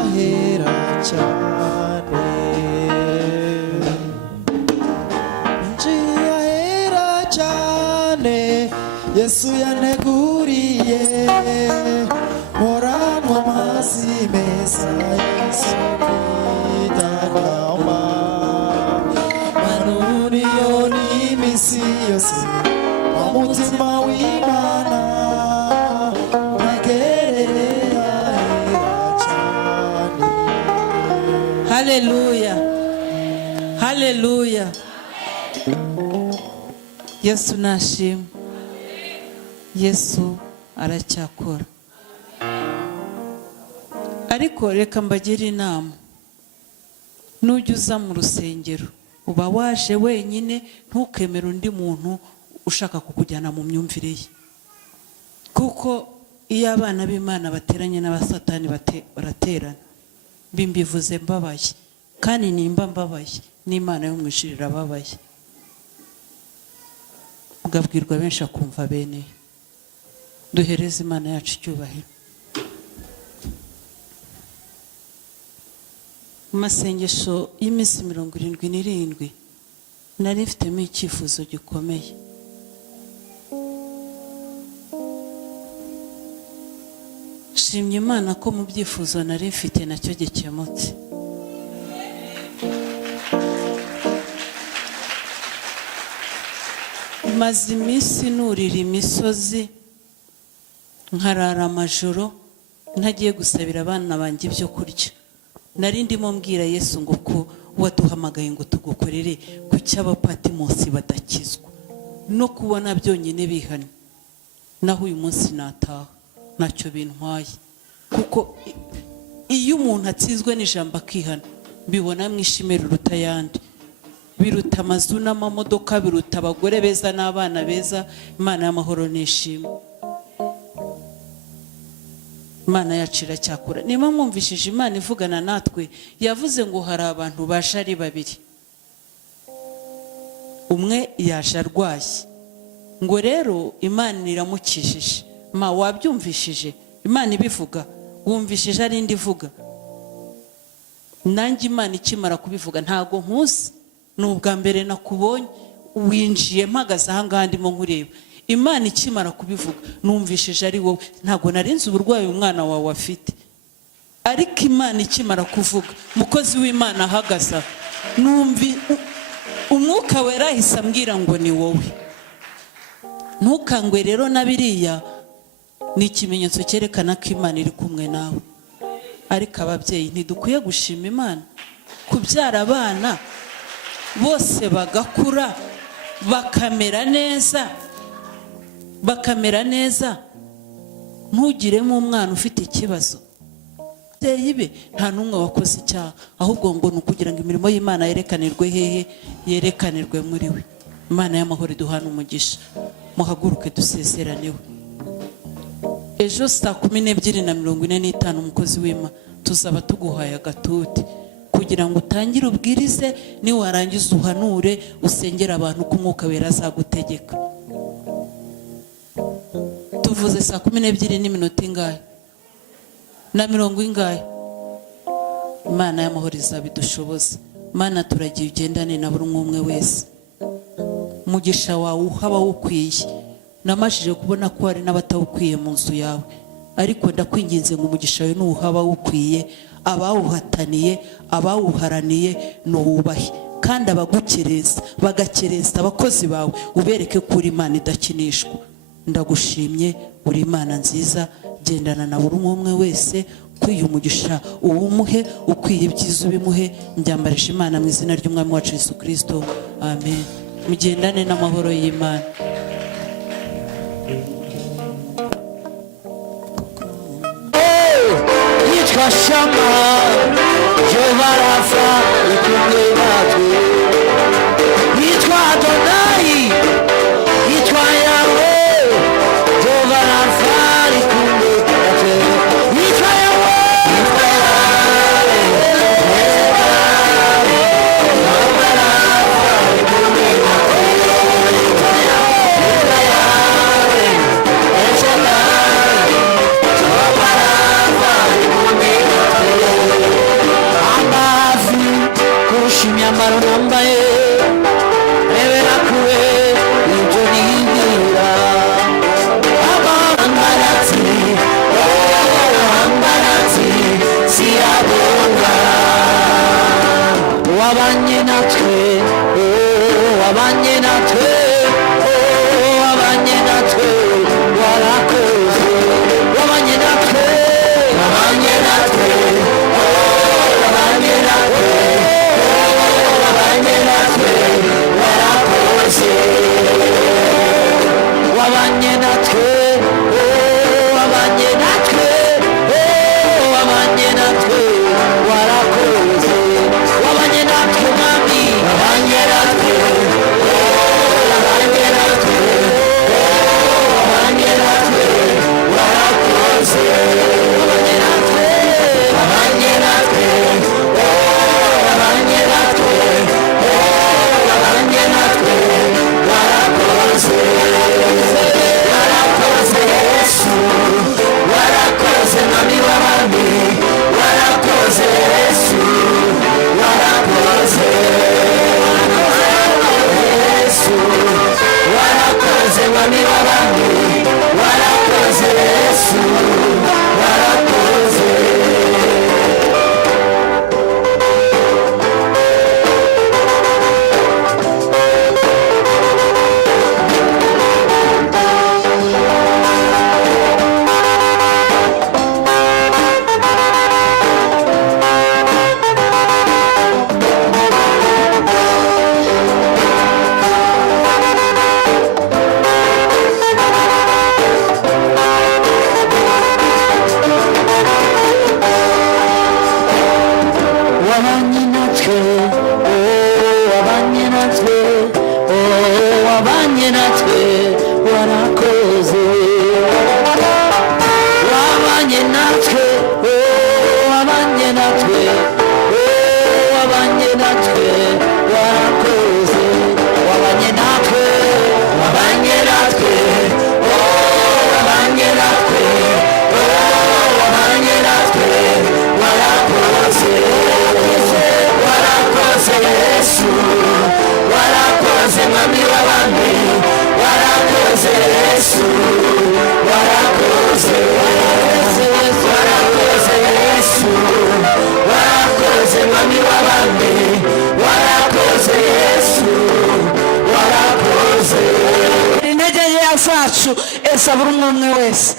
ahera cyane ahera cyane Yesu yaneguriye moranwa amazi meza Yesu bidagama manuriyo n'imisi yose umutima w'Imana Haleluya, haleluya. Yesu nashimwe. Yesu aracyakora. Ariko reka mbagire inama. Nujya uza mu rusengero uba waje wenyine, ntukemere undi muntu ushaka kukujyana mu myumvire ye, kuko iyo abana b'Imana bateranye n'abasatani baraterana. Bimbivuze mbabaye, kandi nimba mbabaye n'Imana yo mwishirira babaye. Ugabwirwa benshi akumva bene. Duhereze Imana yacu icyubahiro. Masengesho y'imisi 77 nari mfitemo icyifuzo gikomeye. Shimye Imana ko mu byifuzo nari mfite nacyo gikemutse. Maze iminsi nurira imisozi nkarara amajoro ntagiye gusabira abana banjye ibyo kurya. Nari ndimo mbwira Yesu ngo ko waduhamagaye ngo tugukorere ku cy'abapatimosi badakizwa no kubona byonyine bihana. Naho uyu munsi nataha ntacyo bintwaye, kuko iyo umuntu atsizwe n'ijambo akihana mbibona mwishimira uruta yandi, biruta amazu n'amamodoka, biruta abagore beza n'abana beza. Imana y'amahoro nishimwe. Imana yacu iracyakora. Niba mwumvishije Imana ivugana natwe, yavuze ngo hari abantu baje ari babiri. Umwe yaje arwaye, ngo rero Imana iramukijije. Ma wabyumvishije Imana ibivuga? Wumvishije ari indi ivuga? Nanjye Imana ikimara kubivuga ntago nkuzi, n'ubwa mbere nakubonye winjiye mpagaze aha ngaha ndimo nkureba. Imana ikimara kubivuga numvishije ari wowe. Ntago narinze uburwayi umwana wawe afite, ariko Imana ikimara kuvuga mukozi w'Imana ahagaza, numvi umwuka wera ahise ambwira ngo ni wowe. Ntukangwe rero na biriya, ni ikimenyetso cyerekana ko Imana iri kumwe nawe. Ariko ababyeyi ntidukwiye gushima Imana kubyara abana bose bagakura bakamera neza, bakamera neza, ntugiremo umwana ufite ikibazo. Ababyeyi be nta n'umwe wakoze icyaha, ahubwo ngo ni ukugira ngo imirimo y'Imana yerekanirwe hehe? Yerekanirwe muri we. Imana y'amahoro iduhana umugisha. Muhaguruke dusezeraneho. Ejo saa 12:45 umukozi w'Imana tuzaba tuguhaye agatuti kugira ngo utangire ubwirize, ni warangiza uhanure usengera abantu ko Umwuka wera azagutegeka. Tuvuze saa 12:40 ingahe na 40 ingahe? Imana y'amahoro izabidushoboza. Mana turagiye ugendane na buri umwe wese. Mugisha wawe uhaba ukwiye. Namashije kubona ko hari n'abatawukwiye mu nzu yawe, ariko ndakwinginze ngo umugisha wawe nuhaba ukwiye, abawuhataniye abawuharaniye nuwubahe, kandi abagukereza bagakereza abakozi bawe ubereke ko uri Imana idakinishwa. Ndagushimye, uri Imana nziza. Gendana na buri umwe wese, ukwiye umugisha uwumuhe, ukwiye ibyiza ubimuhe. Njyambarisha Imana mu izina ry'Umwami wacu Yesu Kristo, amen. Mugendane n'amahoro y'Imana. Shama Jehovah Rapha ikumwe natwe, yitwa Adonai, yitwa Yahweh. Jehovah Rapha ikumwe natwe, yitwa Yahweh, yitwa Yahweh. Jehovah Rapha ikumwe natwe, yitwa Yahweh, yitwa Yahweh. Jehovah Rapha ikumwe natwe. natwe, wabanye natwe, wabanye natwe, warakoze, wabanye natwe mwami, wabanye natwe, wabanye natwe, wabanye natwe, warakoze, wabanye natwe, wabanye natwe, wabanye natwe, wabanye natwe, warakoze, warakoze Yesu, warakoze mwami w'abami, warakoze Yesu, warakoze, Yesu, warakoze mwami w'abami, warakoze Yesu, warakoze. Wabanye natwe, wabanye natwe, wabanye natwe, warakoze, wabanye natwe, wabanye natwe, wabanye natwe, warakoze, wabanye natwe, wabanye natwe, wabanye natwe, wabanye natwe, warakoze, warakoze Yesu, warakoze mwami w'abami, warakoze Yesu, warakoze, warakoze Yesu, warakoze mwami w'abami, warakoze Yesu, warakoze. intege nkeya zacu esa buri umwe umwe wese,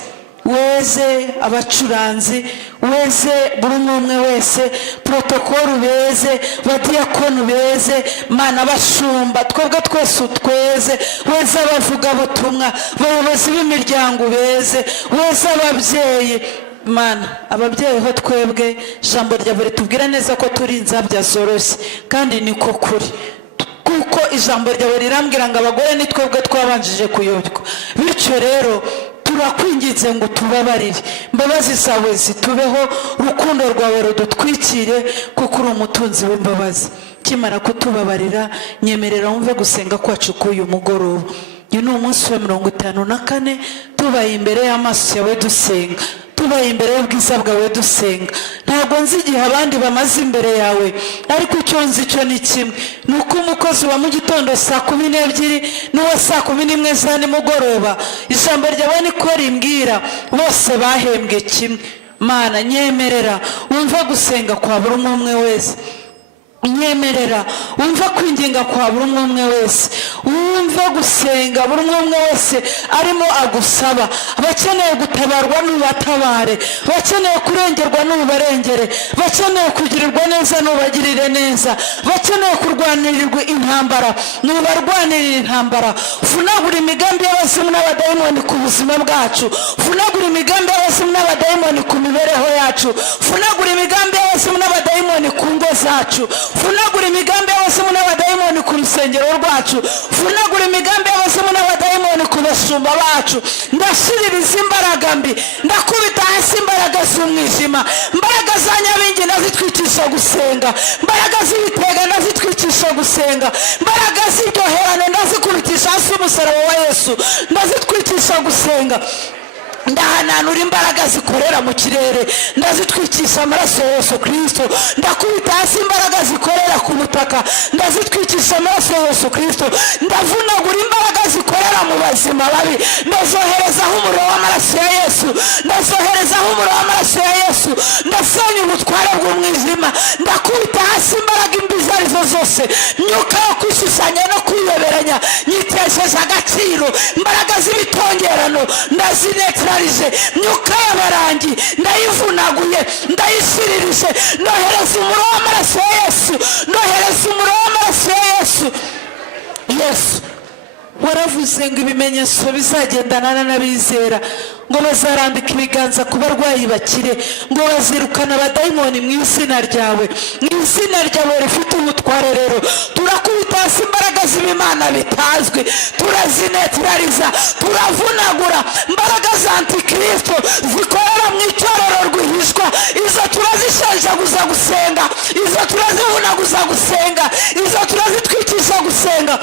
weze abacuranzi, weze buri umwe umwe wese, protokolu beze, badiyakonu beze, mana abashumba, twebwe twese utweze, weze abavugabutumwa, abayobozi b'imiryango beze, weze ababyeyi. Mana ababyeyi ho twebwe ijambo ryawe ritubwira neza ko turi inzabya zoroshye, kandi niko kuri, kuko ijambo ryawe rirambwira ngo abagore ni twebwe twabanjije kuyobywa. Bityo rero turakwinginze ngo tubabarire, imbabazi zawe zitubeho, urukundo rwawe rudutwikire, kuko uri umutunzi w'imbabazi. Kimara kutubabarira, nyemerera wumve gusenga kwacu k'uyu mugoroba. Uyu ni umunsi wa 54 tubaye imbere y'amaso yawe dusenga, tubaye imbere y'ubwiza bwawe dusenga. Ntabwo nzi igihe abandi bamaze imbere yawe, ariko icyo nzi cyo ni kimwe, ni uko umukozi wa mu gitondo saa 12 n'uwa saa 11 za nimugoroba, ijambo ryawe niko rimbwira, bose bahembwe kimwe. Mana nyemerera wumva gusenga kwa buri umwe wese, nyemerera wumva kwinginga kwa buri umwe wese, wumva gusenga buri umwe wese arimo agusaba. Abakeneye gutabarwa n'ubatabare, bakeneye kurengerwa n'ubarengere, bakeneye kugirirwa neza n'ubagirire neza, bakeneye kurwanirirwa intambara n'ubarwanirira intambara. Funagura imigambi y'abazimu n'abadayimoni ku buzima bwacu, funagura imigambi y'abazimu n'abadayimoni ku mibereho yacu, funagura imigambi y'abazimu n'abadayimoni ku ngo zacu, funagura imigambi y'abazimu n'abadayimoni ku rusengero rwacu, funagura imigambi y'abazimu n'abadayimoni ku bashumba bacu. Ndashiririza imbaraga mbi, ndakubita hasi imbaraga z'umwijima, imbaraga za nyabingi ndazitwikisha gusenga, imbaraga z'ibitega ndazitwikisha gusenga, imbaraga z'iryoherane ndazikubitisha hasi umusaraba wa Yesu, ndazitwikisha gusenga. Ndahananura imbaraga zikorera mu kirere, ndazitwikisha amaraso ya Yesu Kristo. Ndakubita hasi imbaraga zikorera ku butaka, ndazitwikisha amaraso ya Yesu Kristo. Ndavunagura imbaraga zikorera mu bazima babi, ndazoherezaho umuriro w'amaraso ya Yesu, ndazoherezaho umuriro w'amaraso ya Yesu. Ndasenya ubutware bw'umwijima, ndakubita hasi imbaraga imbi izo arizo zose, myuka yo kwishushanya no kwiyoberanya nyitesheje agaciro, imbaraga z'ibitongerano ndazinetera, myuka y'abarangi ndayivunaguye, ndayishiririje. Ndohereza umuriro w'amaraso ya Yesu, ndohereza umuriro w'amaraso ya Yesu. Yesu waravuze ngo ibimenyetso bizagendana n'abizera, ngo bazarambika ibiganza ku barwayi bakire, ngo bazirukana abadayimoni mu izina ryawe. Mu izina ryawe rifite ubutware rero turakubita hasi imbaraga z'ibimana bitazwi, turazinetirariza, turavunagura imbaraga za antikristo zikorera mu itorero rwihishwa. Izo turazishenjaguza gusenga, izo turazivunaguza gusenga, izo turazitwikisha gusenga.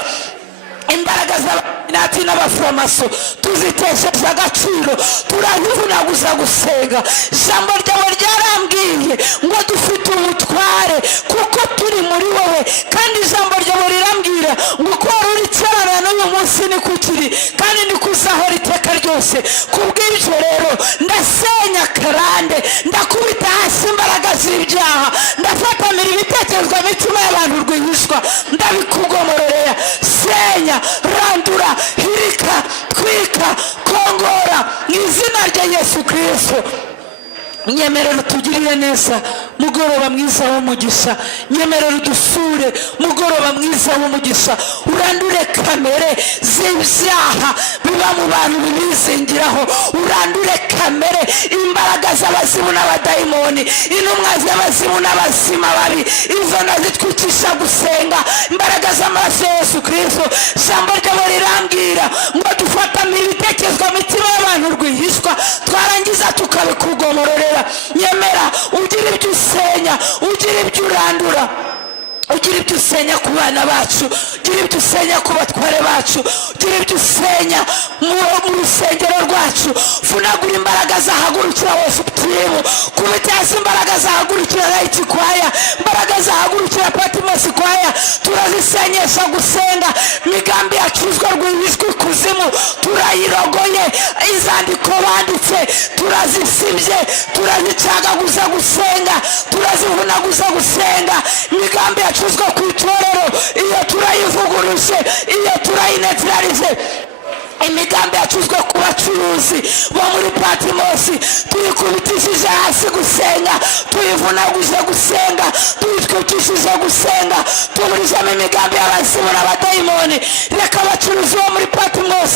Imbaraga z'abaminati n'abaforomaso tuzitesheje agaciro, turazivunaguza gusenga. Ijambo ryawe ryarambwiye ngo dufite ubutware kuko turi muri wowe, kandi ijambo ryawe rirambwira ngo uko wari uri kera n'uyu munsi ni kukiri kandi ni kuzahora iteka ryose. Kubw'ibyo rero ndasenya karande, ndakubita hasi imbaraga z'ibyaha, ndafatamira ibitekerezwa mitima y'abantu rwihishwa, ndabikugomororera. Senya, randura, hirika, twika, kongora mu izina rya Yesu Kristo. Nyemerera utugirire neza mugoroba mwiza w'umugisha, nyemerera udusure mugoroba mwiza w'umugisha, urandure kamere z'ibyaha biba mu bantu bibizingiraho, urandure kamere imbaraga z'abazimu n'abadayimoni, intumwa z'abazimu n'abazima babi, izo nazitwikisha gusenga imbaraga z'amaraso ya Yesu Kristo. Ijambo ryawe rirambwira ngo dufatamire ibitekerezwa mitima y'abantu rwihishwa, twarangiza tukabikugomororera. Nyemera ugira ibyo usenya, ugira ibyo urandura, ugira ibyo usenya ku bana bacu, ugira ibyo usenya ku batware bacu, ugira ibyo usenya mu rusengero rwacu. Funagura imbaraga zahagurukira Worship-Team, kubita hasi imbaraga zahagurukira Light Choir, imbaraga zahagurukira Patmos Choir, turazisenyesha gusenga. Migambi yacuzwa rwihishwa ikuzimu turayirogoye, izandiko banditse turazisibye, turazicagaguza gusenga, turazivunaguza gusenga. Migambi yacuzwa ku itorero iyo turayivuguruje, iyo turayinetirarize. Imigambi yacuzwe ku bacuruzi bo muri Patmos tuyikubitishije hasi gusenga, tuyivunaguje gusenga, tuyitwikishije gusenga, tuburijemo imigambi y'abazimu n'abadayimoni. Reka abacuruzi bo muri Patmos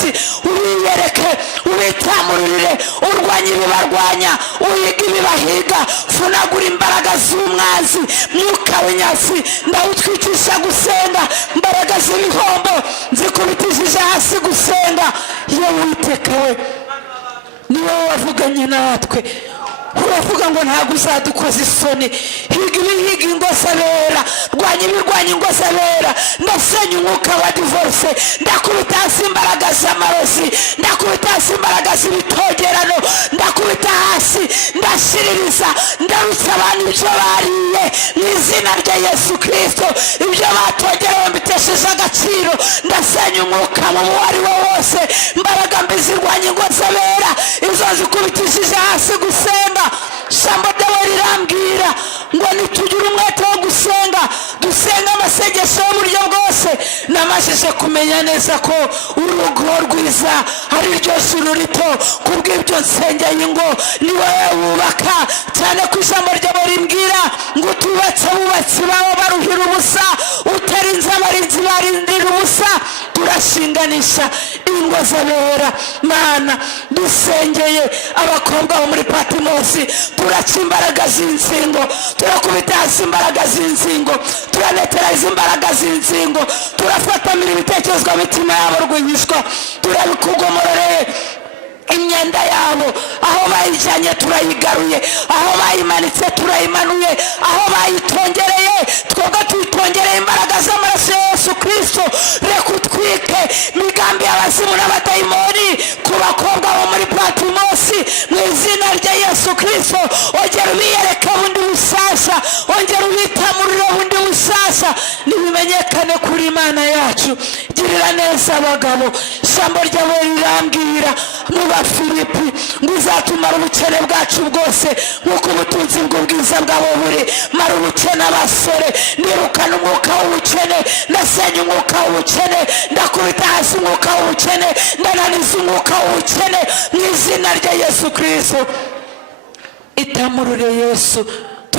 ubiyereke, ubitamurire, urwanya ibibarwanya, uhiga ibibahiga. Funagura imbaraga z'umwanzi, mwuka w'inyatsi ndawutwikisha gusenga, imbaraga z'ibihombo nzikubitishije hasi gusenga. Iyo Uwiteka we niwe wavuganye natwe, uravuga ngo ntabwo uzadukoza isoni. Higa ibihiga ingo z'abera, rwanya ibirwanya ingo z'abera. Ndasenya umwuka wa divorce, ndakubita hasi imbaraga z'amarozi, ndakubita hasi imbaraga z'ibitogerano, ndakubita hasi, ndashiririza, ndarutsa abantu ibyo bariye mu izina rya Yesu Kristo. Ibyo batogerewe mbitesheje agaciro, ndasenya umwuka mu wari wo wose. Imbaraga mbi zirwanya ingo z'abera, izo zikubitishije hasi gusenga. Ijambo ryawe rirambwira ngo nitugire umwete wo gusenga, dusenga amasengesho y'uburyo bwose. Namajije kumenya neza ko urugo rwiza ari ryo juru rito, kubw'ibyo nsengeye ingo ni wowe wubaka, cyane ko ijambo ryawe rimbwira ngo tubatse abubatsi bawe baruhira ubusa, utarinze abarinzi barindira ubusa. Turashinganisha ingo z'abera Mana, dusengeye abakobwa bo muri Patmos, turaca imbaraga z'inzingo, turakubita hasi imbaraga z'inzingo, turanetereza imbaraga z'inzingo, turafatamira ibitekerezwa mitima yabo rwihishwa, turabikugomororeye. Imyenda yabo aho bayijyanye turayigaruye, aho bayimanitse turayimanuye, aho bayitongereye twebwe tuyitongereye imbaraga z'amaraso ya Yesu Kristo. Reka utwike migambi y'abazimu n'abadayimoni ku bakobwa bo muri Patmos mu izina rya Yesu Kristo. Ongera ubiyereke bundi busasa, ongera ubitamurire bundi busasa, nibimenyekane kuri Imana yacu. Girira neza abagabo, ijambo ryawe rirambwira mu Bafilipi ngo uzatumara ubukene bwacu bwose nk'uko ubutunzi bw'ubwiza bwabo buri. Mara ubukene abasore, nirukana umwuka w'ubukene, ndasenya umwuka w'ubukene, ndakubita hasi umwuka w'ubukene, ndananiza umwuka w'ubukene mu izina rya Yesu Kristo. Itamurure Yesu,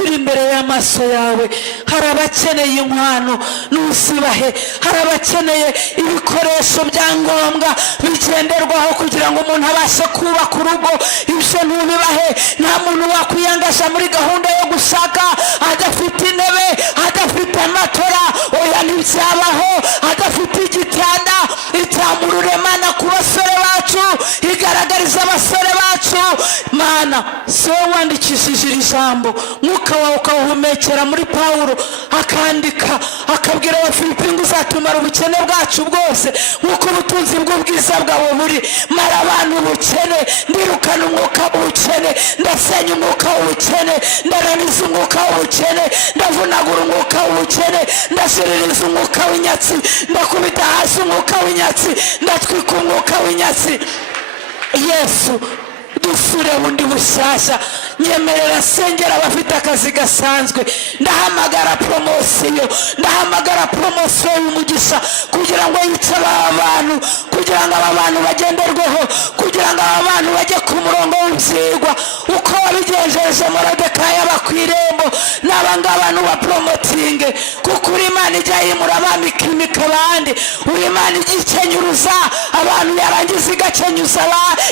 turi imbere y'amaso yawe. Hari abakeneye inkwano n'uzibahe, hari abakeneye ibikoresho bya ngombwa bigenderwaho kugira ngo umuntu abashe kubaka urugo, ibyo ntubibahe. Nta muntu wakwiyangaza muri gahunda yo gushaka adafite intebe, adafite amatora, oya ntibyabaho, adafite igitanda. Itamurure Mana ku basore bacu, igaragariza abasore bacu. Mana, si wowe wandikishije iri jambo, mwuka wawe ukawuhumekera muri Pawulo, akandika akabwira Abafilipi ngo uzatumara ubukene bwacu bwose nk'uko ubutunzi bw'ubwiza bwawe buri. Mara abantu ubukene, ndirukana umwuka w'ubukene, ndasenya umwuka w'ubukene, ndananiza umwuka w'ubukene, ndavunagura umwuka w'ubukene, ndashiririza umwuka w'inyatsi, ndakubita hasi umwuka w'inyatsi, ndatwika umwuka w'inyatsi. Yesu, dusure bundi bushyashya. Nyemerera sengera abafite akazi gasanzwe, ndahamagara promosiyo, ndahamagara promosiyo y'umugisha kugira ngo yice aba bantu, kugira ngo aba bantu bagenderweho, kugira ngo aba bantu bajye ku murongo w'ibyigwa uko wabigenjeje Moridekayi aba ku irembo. N'abangaba n'ubaporomotinge, kuko uri Imana ijya yimura abami ikimika abandi, uri Imana ijya ikenyuruza abantu yarangiza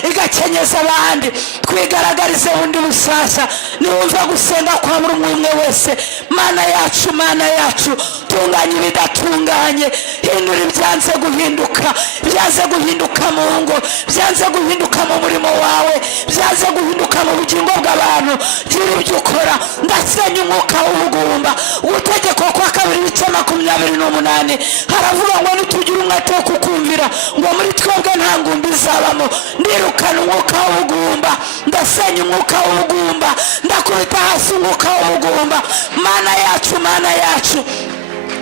igakenyeza abandi. Twigaragarize bundi bushyashya. Niwumva gusenga kwa buri umwe wese, Mana yacu, Mana yacu, tunganya ibidatunganye, hindura ibyanze guhinduka, byanze guhinduka mu ngo, byanze guhinduka mu murimo wawe, byanze guhinduka mu bugingo bw'abantu. Gira ibyo ukora. Ndasenya umwuka w'ubugumba. Utegeko kwa 2:28 haravuga ngo nitugira umwete wo kukumvira ngo muri twebwe nta ngumbi izabamo. Ndirukana umwuka w'ubugumba, ndasenya umwuka w'ubugumba, ndakubita hasi umwuka w'ubugumba. Mana yacu, Mana yacu,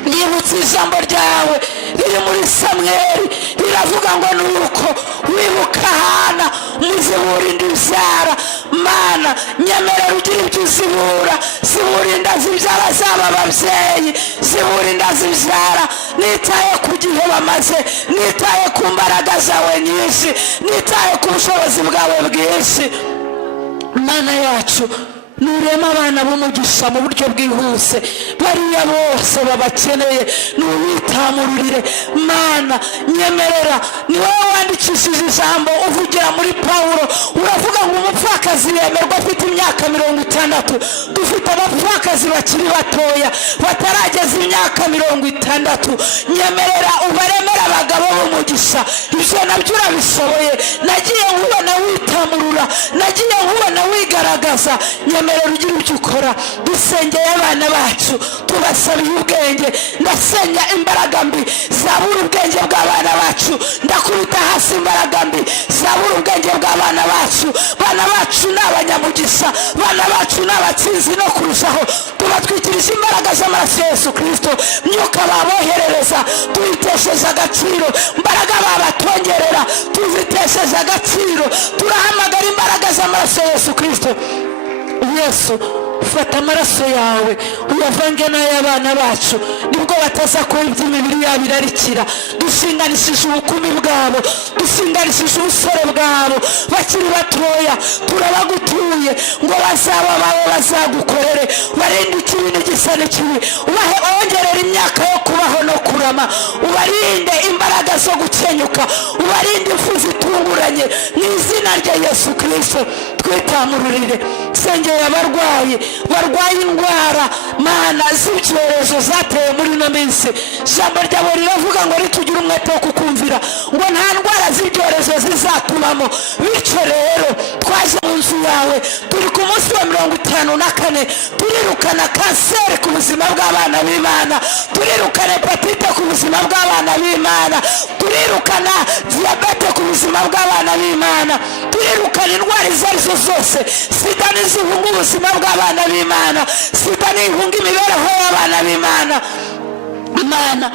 nibutse ijambo ryawe riri muri Samweli, riravuga ngo nuko wibuka Hana umuzibura inda ibyara. Mana, nyemerera ugira ibyo uzibura, zibura inda zibyara zaba ababyeyi, zibura inda zibyara. Nitaye ku gihe bamaze, nitaye ku mbaraga zawe nyinshi, nitaye ku bushobozi bwawe bwinshi. Mana yacu, nurema abana b'umugisha mu buryo bwihuse, bariya bose babakeneye nubitamururire. Mana, nyemerera. Ni wowe wandikishije ijambo uvugira muri Pawulo, uravuga ngo umupfakazi yemerwa afite imyaka 60. Dufite abapfakazi bakiri batoya batarageza imyaka 60. Nyemerera ubaremera abagabo b'umugisha. Ibyo nabyo urabishoboye. Nagiye nkubona witamurura, nagiye nkubona wigaragaza. Nyemerera ugira ibyo ukora. Dusengeye abana bacu, tubasabiye ubwenge. Ndasenya imbaraga mbi zabura ubwenge bw'abana bacu, ndakubita hasi imbaraga mbi zabura ubwenge bw'abana bacu. Bana bacu ni abanyamugisha, bana bacu ni abatsinzi no kurushaho. Tubatwikirije imbaraga z'amaraso ya Yesu Kristo. Myuka baboherereza tuyitesheje agaciro, imbaraga babatongerera tuzitesheje agaciro. Turahamagara imbaraga z'amaraso ya Yesu Kristo. Yesu, fata amaraso yawe uyavange n'ay'abana bacu, nibwo batazakora iby'imibiri yabo irarikira. Dushinganishije ubukumi bwabo, dushinganishije ubusore bwabo bakiri batoya. Turabagutuye ngo bazaba bawe, bazagukorere. Barinde ikibi n'igisa n'ikibi, ubahe ongerera imyaka yo kubaho no kurama. Ubarinde imbaraga zo gukenyuka, ubarinde impfu zitunguranye mu izina rya Yesu Kristo. Twitamururire. Sengera abarwayi barwaye indwara, Mana, z'ibyorezo zateye muri ino minsi. Ijambo ryawe riravuga ngo nitugira umwete wo kukumvira ngo nta ndwara z'ibyorezo zizatubamo. Bityo rero twaje mu nzu yawe, turi ku munsi wa 54. Turirukana kanseri ku buzima bw'abana b'Imana, turirukana hepatite ku buzima bw'abana b'Imana, turirukana diyabete ku buzima bw'abana b'Imana, turirukana indwara izo arizo zose. Sida n'izihunga ubuzima bw'abana b'Imana, sida n'ihunga imibereho y'abana b'Imana. Mana,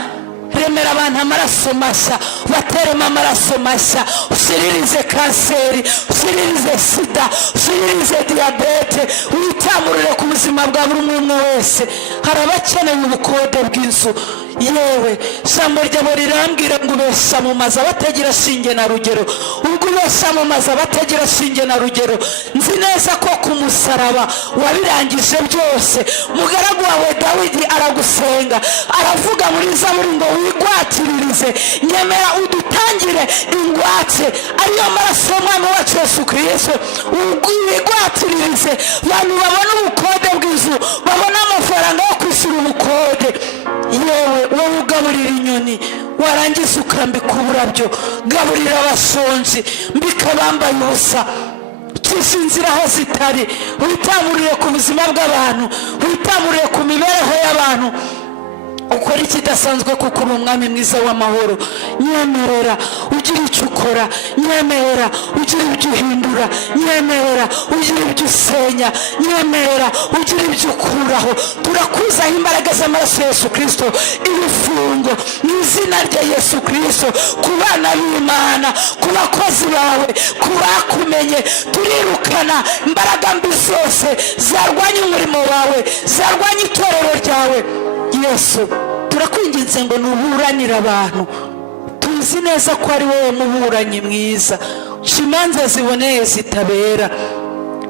remera abantu amaraso mashya, bateremo amaraso mashya. Ushiririze kanseri, ushiririze sida, ushiririze diyabete, witamurire ku buzima bwa buri umwe wese. Hari abakeneye ubukode bw'inzu. Yewe ijambo ryawe rirambwira ngo ubesha mu mazu batagira shinge na rugero. Ubwo kwibeshya mu mazu batagira shinge na rugero. Nzi neza ko ku musaraba wabirangije byose. Mugaragu wawe Dawidi aragusenga, aravuga muri Zaburi ngo wigwatiririze, nyemera udutangire ingwate ariyo maraso y'umwami wacu Yesu Kristo. Wigwatiririze abantu babona ubukode bw'inzu, babona amafaranga yo kwishyura ubukode. Yewe wowe ugaburira inyoni warangiza ukambika uburabyo, gaburira abashonji mbika bambaye ubusa. Cisha inzira aho zitari, witamurire ku buzima bw'abantu, witamurire ku mibereho y'abantu. Ukora ikidasanzwe kuko uri umwami mwiza w'amahoro. Nyemerera ugira icyo ukora, nyemerera ugira ibyo uhindura, nyemerera ugira ibyo usenya, nyemerera ugira ibyo ukuraho. Turakuzaho imbaraga z'amaraso Yesu Kristo, ibifungo mu izina rya Yesu Kristo, ku bana b'Imana, ku bakozi bawe, ku bakumenye. Turirukana imbaraga mbi zose zarwanya umurimo wawe, zarwanya itorero ryawe. Yesu, turakwinginze ngo nuburanire abantu. Tuzi neza ko ari wowe muburanyi mwiza, imanza ziboneye zitabera.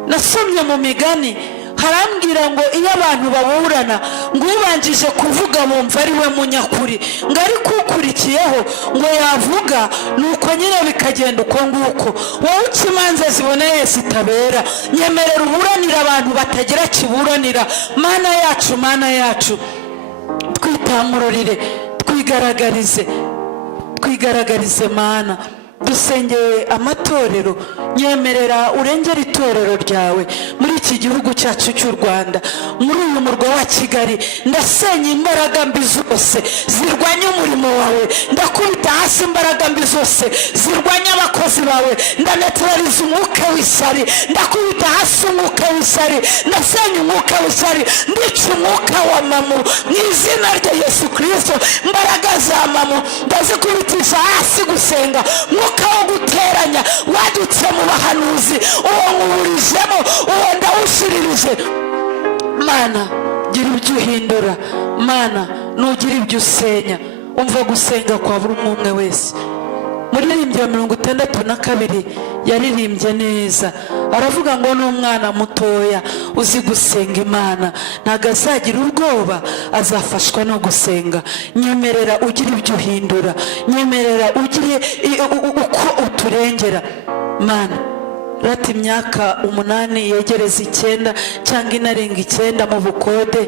Nasomye mu migani harambwira ngo iyo abantu baburana ngo ubanjije kuvuga bumva ari we munyakuri, ngo ariko ukurikiyeho ngo yavuga nuko nyine bikagenda uko nguko. Wowe uca imanza ziboneye zitabera, nyemerera uburanira abantu batagira kiburanira. Mana yacu, Mana yacu, twitamururire, twigaragarize Mana. Dusengeye amatorero, nyemerera urengera itorero ryawe muri iki gihugu cyacu cy'u Rwanda, muri uyu murwa wa Kigali. Ndasenya imbaraga mbi zose zirwanya umurimo wawe, ndakubita hasi imbaraga mbi zose zirwanya abakozi bawe, ndanetraliza umwuka w'ishyari, ndakubita hasi umwuka w'ishyari, ndasenya umwuka w'ishyari, ndica umwuka wa mamu mu izina rya Yesu Kristo. Imbaraga za mamu ndazikubitisha hasi. Gusenga umwuka wo guteranya wadutse mu bahanuzi, uwo nkuburijemo, uwo ndawushiririje. Mana, gira ibyo uhindura. Mana, nugira ibyo usenya. Umva gusenga kwa buri umwe wese. Muririmbyi wa 62 yaririmbye neza, aravuga ngo n'umwana mutoya uzi gusenga Imana ntago azagira ubwoba, azafashwa no gusenga. Nyemerera ugira ibyo uhindura, nyemerera ugire uko uturengera. Mana, rati imyaka 8 yegereza 9 cyangwa inarenga 9 mu bukode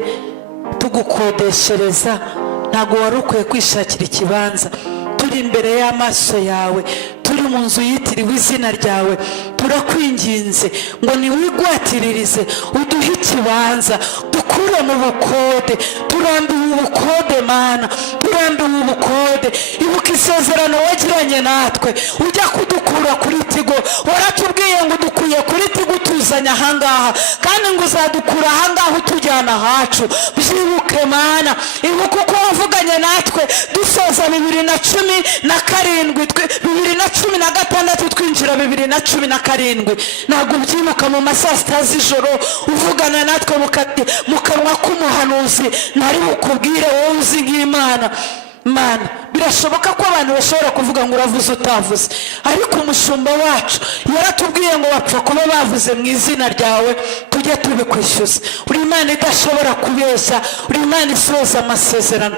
tugukodeshereza, ntago wari ukwiye kwishakira ikibanza. Turi imbere y'amaso yawe, turi mu nzu yitiriwe izina ryawe. Turakwinginze ngo niwigwatiririze, uduhe ikibanza, dukure mu bukode. Turambiwe ubukode Mana, turambiwe ubukode. Ibuka isezerano wagiranye natwe ujya kudukura kuri Tigo. Waratubwiye ngo dukuye kuri Tigo tuzanye ahangaha, kandi ngo uzadukura ahangaha utujyana hacu. Byibuke Mana, ibuka uko wavuganye natwe dusoza 2016 twinjira 2017. Ntabwo ubyibuka mu masaa 6 z'ijoro uvugana natwe mu kanwa k'umuhanuzi ntari bukubwire wowe uzi nk'Imana. Mana, birashoboka ko abantu bashobora kuvuga ngo uravuze utavuze, ariko umushumba wacu yaratubwiye ngo bapfa kuba bavuze mu izina ryawe tujye tubikwishyuza. Uri Imana idashobora kubeshya, uri Imana isohoza amasezerano.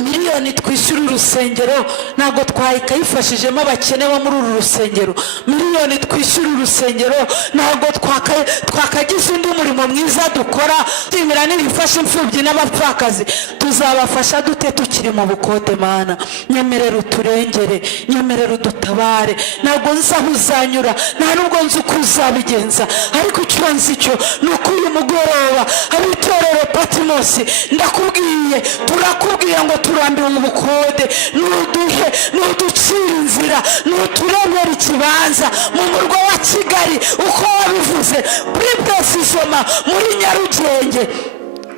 Miliyoni twishyura urusengero ntabwo twayifashijemo abakene bo muri uru rusengero. Miliyoni twishyura urusengero ntabwo twakagize undi murimo mwiza dukora. Timira n'ibifasha imfubyi n'abapfakazi, tuzabafasha dute tukiri mu bukode? Mana, nyemerera uturengere, nyemerera udutabare. Ntabwo nzi aho uzanyura, nta nubwo nzi uko uzabigenza, ariko icyo nzi cyo ni uko uyu mugoroba abitorero Patimosi ndakubwiye, turakubwiye ngo turambiwe ubukode. Nuduhe, nuducira inzira, nuturemera ikibanza mu murwa wa Kigali uko wabivuze, precisoma muri Nyarugenge.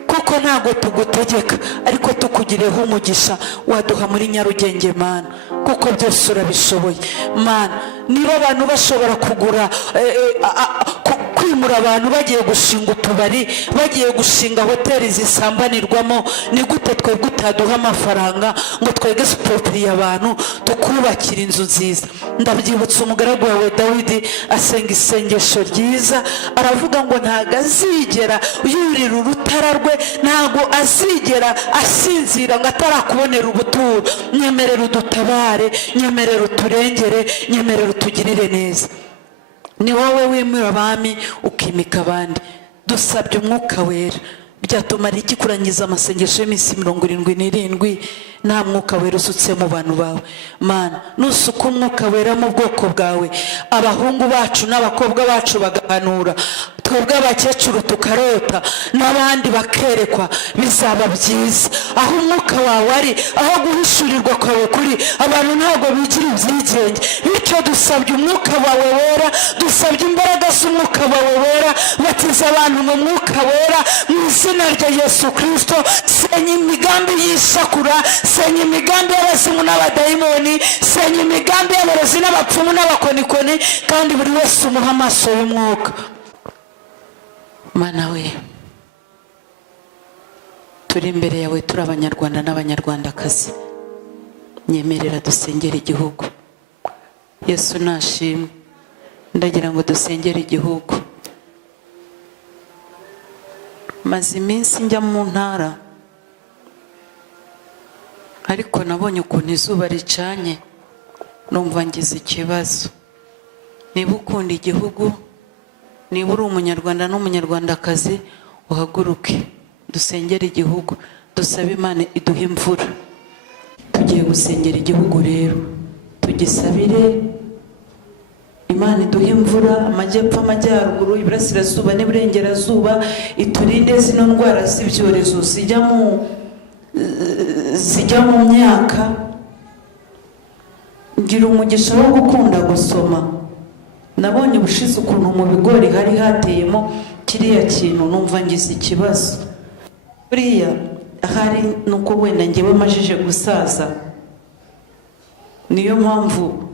Kuko ntabwo tugutegeka, ariko tukugireho umugisha waduha muri Nyarugenge Mana, kuko byose urabishoboye. Mana, niba abantu bashobora kugura kwimura kwimura abantu bagiye gushinga utubari, bagiye gushinga hoteli zisambanirwamo, ni gute twebwe utaduha amafaranga ngo twege sipotiriye abantu tukubakira inzu nziza? Ndabyibutsa umugaragu wawe Dawidi asenga isengesho ryiza, aravuga ngo ntago azigera yurira urutara rwe, ntago azigera asinzira ngo atarakubonera ubuturo. Nyemerera udutabare, nyemerera uturengere, nyemerera utugirire neza. Ni wowe wimura abami ukimika abandi. Dusabye umwuka wera. Byatumara iki kurangiza amasengesho y'iminsi 77 nta mwuka wera usutse mu bantu bawe? Mana, nusuka umwuka wera mu bwoko bwawe, abahungu bacu n'abakobwa bacu bagahanura, twebwe abakecuru tukarota, n'abandi bakerekwa, bizaba byiza. Aho umwuka wawe ari, aho guhishurirwa kwawe kuri, abantu ntabwo bigira ibyigenge. Bityo dusabye umwuka wawe wera, dusabye imbaraga z'umwuka wawe wera, batiza abantu mu mwuka wera mu izina rya Yesu Kristo. Senya imigambi y'ishakura, senya imigambi y'abazimu n'abadayimoni, senya imigambi y'abarozi n'abapfumu n'abakonikoni, kandi buri wese umuha amaso y'umwuka. Mana we, turi imbere yawe, turi abanyarwanda n'abanyarwandakazi. Nyemerera dusengere igihugu. Yesu nashimwe. Ndagira ngo dusengere igihugu. Maze iminsi njya mu ntara, ariko nabonye ukuntu izuba ricanye, numva ngize ikibazo. Niba ukunda igihugu, niba uri umunyarwanda n'umunyarwandakazi, uhaguruke dusengere igihugu, dusabe Imana iduhe imvura. Tugiye gusengera igihugu rero, tugisabire Imana iduhe imvura, amajyepfo, amajyaruguru, iburasirazuba n'iburengerazuba, iturinde zino ndwara z'ibyorezo zijya mu myaka. Ngira umugisha wo gukunda gusoma. Nabonye ubushize ukuntu mu bigori hari hateyemo kiriya kintu, numva ngize ikibazo. Buriya ahari nuko wenda ngewe majije gusaza, niyo mpamvu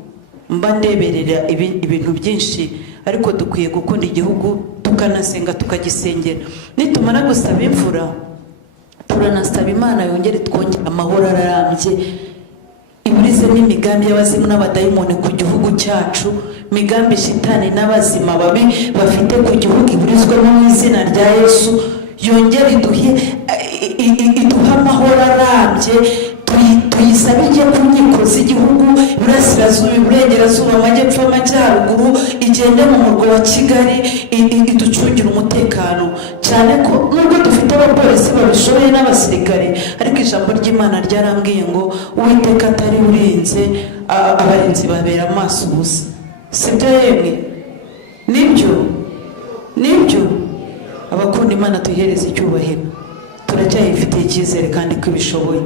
mba ndeberera ibintu byinshi, ariko dukwiye gukunda igihugu, tukanasenga, tukagisengera. Nitumara gusaba imvura, turanasaba Imana yongere twongere amahoro arambye, iburizemo imigambi y'abazimu n'abadayimoni ku gihugu cyacu, migambi shitani n'abazima babi bafite ku gihugu iburizwemo mu izina rya Yesu. Yongere iduha amahoro arambye, tuyisabe ijye ku nkiko z'igihugu, iburasirazuba, iburengerazuba, amajyepfo, amajyaruguru, igende mu murwa wa Kigali, iducungira umutekano. Cyane ko nubwo dufite abapolisi babishoboye n'abasirikare, ariko ijambo ry'Imana ryarambwiye ngo Uwiteka atari urinze, abarinzi babera amaso ubusa. Sibyo yemwe? Nibyo abakunda Imana tuyihereze icyubahiro. Turacyayifitiye icyizere kandi ko ibishoboye.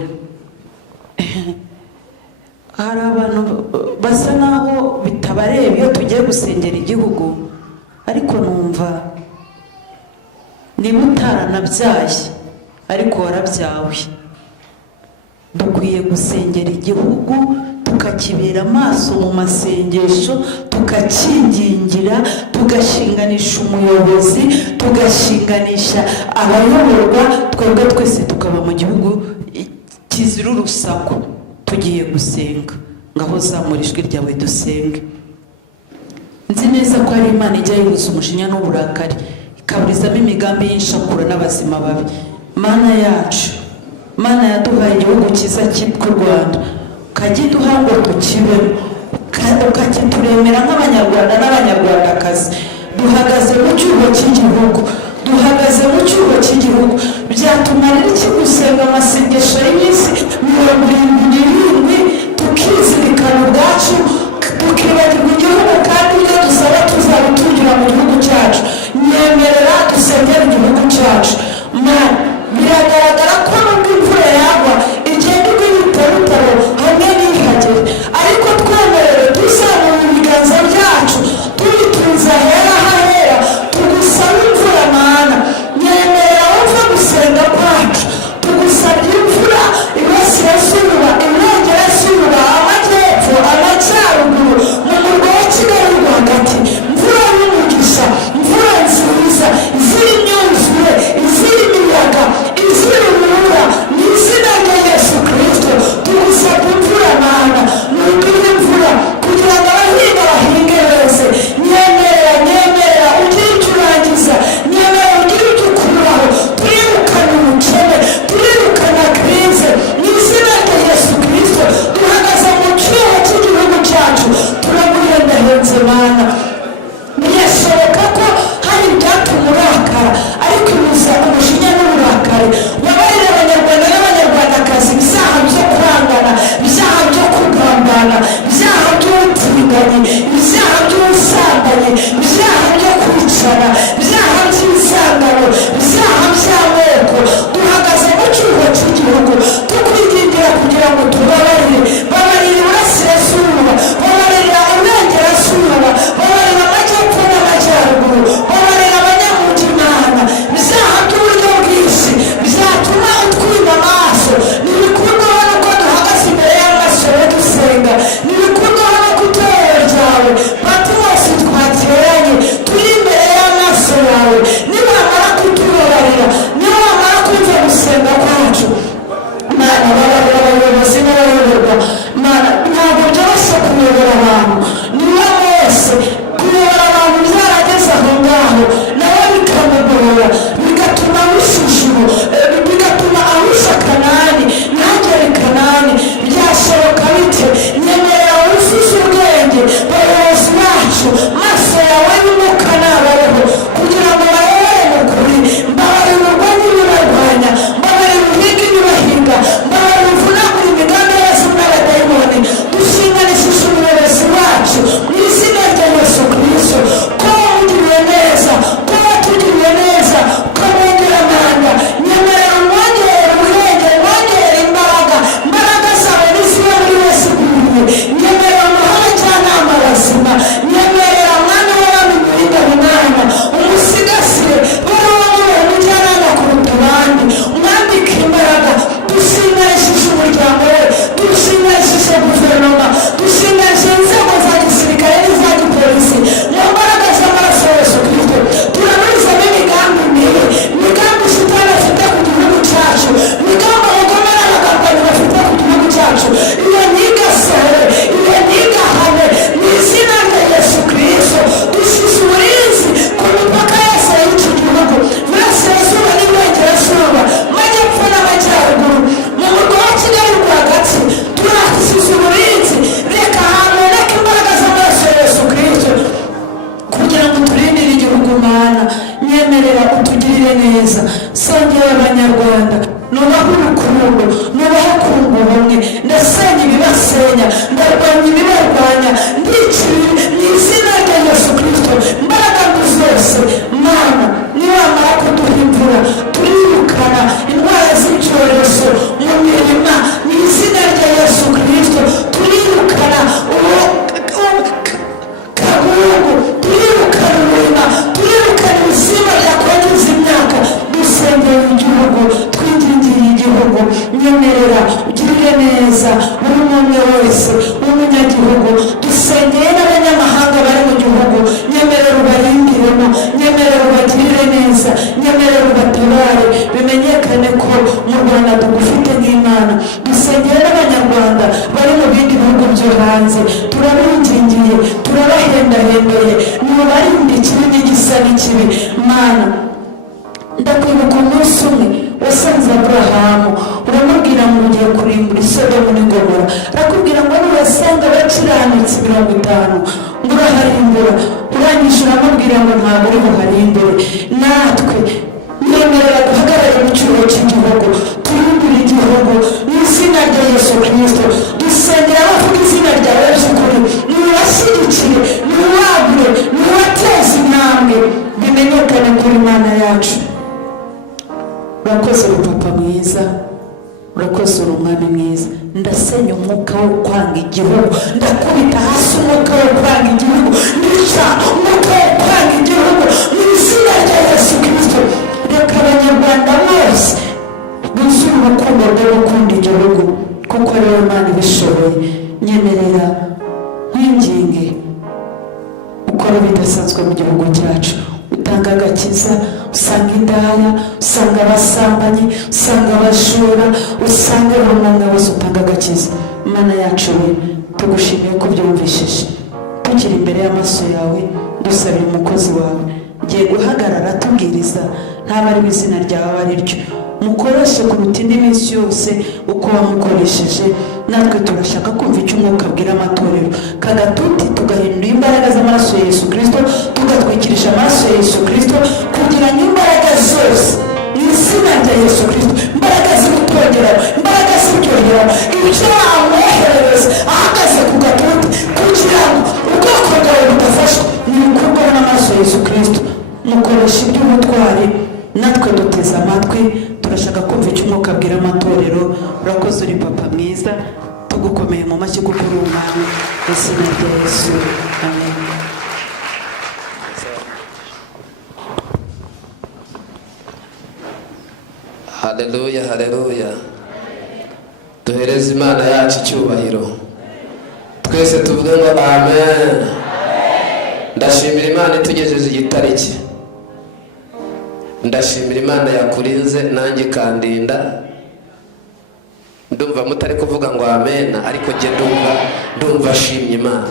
Hari abantu basa naho bitabareba iyo tugiye gusengera igihugu, ariko numva niba utaranabyaye ariko warabyawe, dukwiye gusengera igihugu, tukakibera amaso mu masengesho, tukakingingira, tugashinganisha umuyobozi, tugashinganisha abayoborwa, twebwe twese tukaba mu gihugu kizira urusaku. Tugiye gusenga, ngaho zamura ijwi ryawe dusenge. Nzi neza ko ari Imana ijya yibuza umujinya n'uburakari, ikaburizamo imigambi y'inshakura n'abazima babi. Mana yacu, Mana yaduhaye igihugu cyiza cyitwa u Rwanda, ukagiduha ngo tukibemo, ukakituremera nk'abanyarwanda n'abanyarwandakazi. Duhagaze mu cyuho cy'igihugu, duhagaze mu cyuho cy'igihugu. Byatumarira iki gusenga amasengesho y'iminsi 77, tukizirikana ubwacu, tukibagirwa igihugu, kandi ibyo dusaba tuzabitugira mu gihugu cyacu. Nyemerera dusengera igihugu cyacu. Mana, biragaragara ko nubwo imvura yagwa igenda igwita rutaro hamwe n'ihagere, ariko twemerere tuzamura ibiganza byacu tubitunze Mana nyemerera utugirire neza. Songera abanyarwanda nubaha urukundo, nubaha kunga ubumwe. Ndasenya ibibasenya, ndarwanya ibibarwanya, ndiciye mu izina rya Yesu Kristo. Imbaraga zose Mana niwamara kuduha imvura turirukana indwara z'ibyorezo mu mirima mu izina rya Yesu Kristo. Turirukana kabugu, turirukana umurima, turirukana ibisimba byakwangiza imyaka. Dusengera igihugu, twingingiye igihugu. Nyemerera ugirire neza buri umwe wese w'umunyagihugu. Dusengeye n'abanyamahanga bari mu gihugu. Nyemerera ubarindiremo, nyemerera ubagirire neza, nyemerera ubatabare, bimenyekane ko mu Rwanda tugufite nk'Imana. Dusengeye n'abanyarwanda bari mu bindi bihugu byo hanze. Turabingingiye, turabahendahendeye, nimubarinde ikibi n'igisa n'ikibi. Mana ndakwibuka umunsi umwe wasanze Aburahamu, uramubwira ngo ugiye kurimbura Isodomu n'Igomora. Arakubwira ngo nubasanga bakiranutse 50 ngo uraharimbura. Urangije uramubwira ngo ntabwo uri buharimbure. Natwe nyemerera duhagarare mu cyuho cy'igihugu, turimbure igihugu mu izina rya Yesu Kristo. Dusengera abavuga izina ryawe by'ukuri, niwashyigikire, niwagure, niwateze intambwe, bimenyekane kuri Mana yacu. Urakoze Papa mwiza, urakoze uri umwami mwiza. Ndasenya umwuka wo kwanga igihugu, ndakubita hasi umwuka wo kwanga igihugu, nica umwuka wo kwanga igihugu mu izina rya Yesu Kristo. Reka abanyarwanda bose buzure urukundo rwo gukunda igihugu, kuko rero Imana ibishoboye. Nyemerera nkwinginge ukora bidasanzwe mu gihugu cyacu. Utanga agakiza, usanga indaya, usanga abasambanyi, usanga abajura, usanga buri umwe wese utanga agakiza. Mana yacu we tugushimiye ko byumvishije. Tukiri imbere y'amaso yawe dusabira umukozi wawe, ngiye guhagarara tubwiriza, ntaba ari izina ryawe ari ryo. Mukoreshe kuruta indi minsi yose uko wamukoresheje. Natwe turashaka kumva icyo umwuka abwira amatorero. Kagatuti tugahindura imbaraga z'amaraso ya Yesu Kristo, tugatwikirisha amaraso ya Yesu Kristo, kugira ngo imbaraga zose mu izina rya Yesu Kristo, imbaraga z'ibitongeraho, imbaraga z'ibyoheraho, ibyo wamwoherereza ahagaze ku gatuti, kugira ngo ubwoko bwawe budafashwa n'ibikorwa n'amaraso ya Yesu Kristo. Mukoresha iby'ubutwari, natwe duteze amatwi, turashaka kumva icyo umwuka abwira amatorero. Urakoze uri Papa mwiza, tugukomeye mu mashyi kuko uri umwami. Mu izina rya Yesu, amen. Haleluya, haleluya. Duhereze Imana yacu icyubahiro, twese tuvuge ngo amen. Ndashimira Imana itugejeje iyi tariki. Ndashimira Imana yakurinze nanjye kandinda. Ndumva mutari kuvuga ngo amen, ariko jye ndumva ashimye Imana.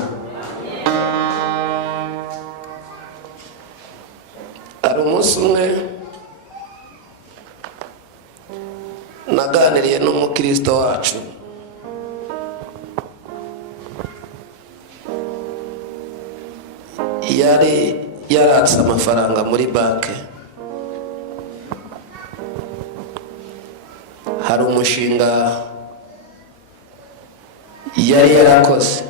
Ari umunsi umwe naganiriye n'umukristo wacu, yari yaratse amafaranga muri banki. Hari umushinga yari yarakoze,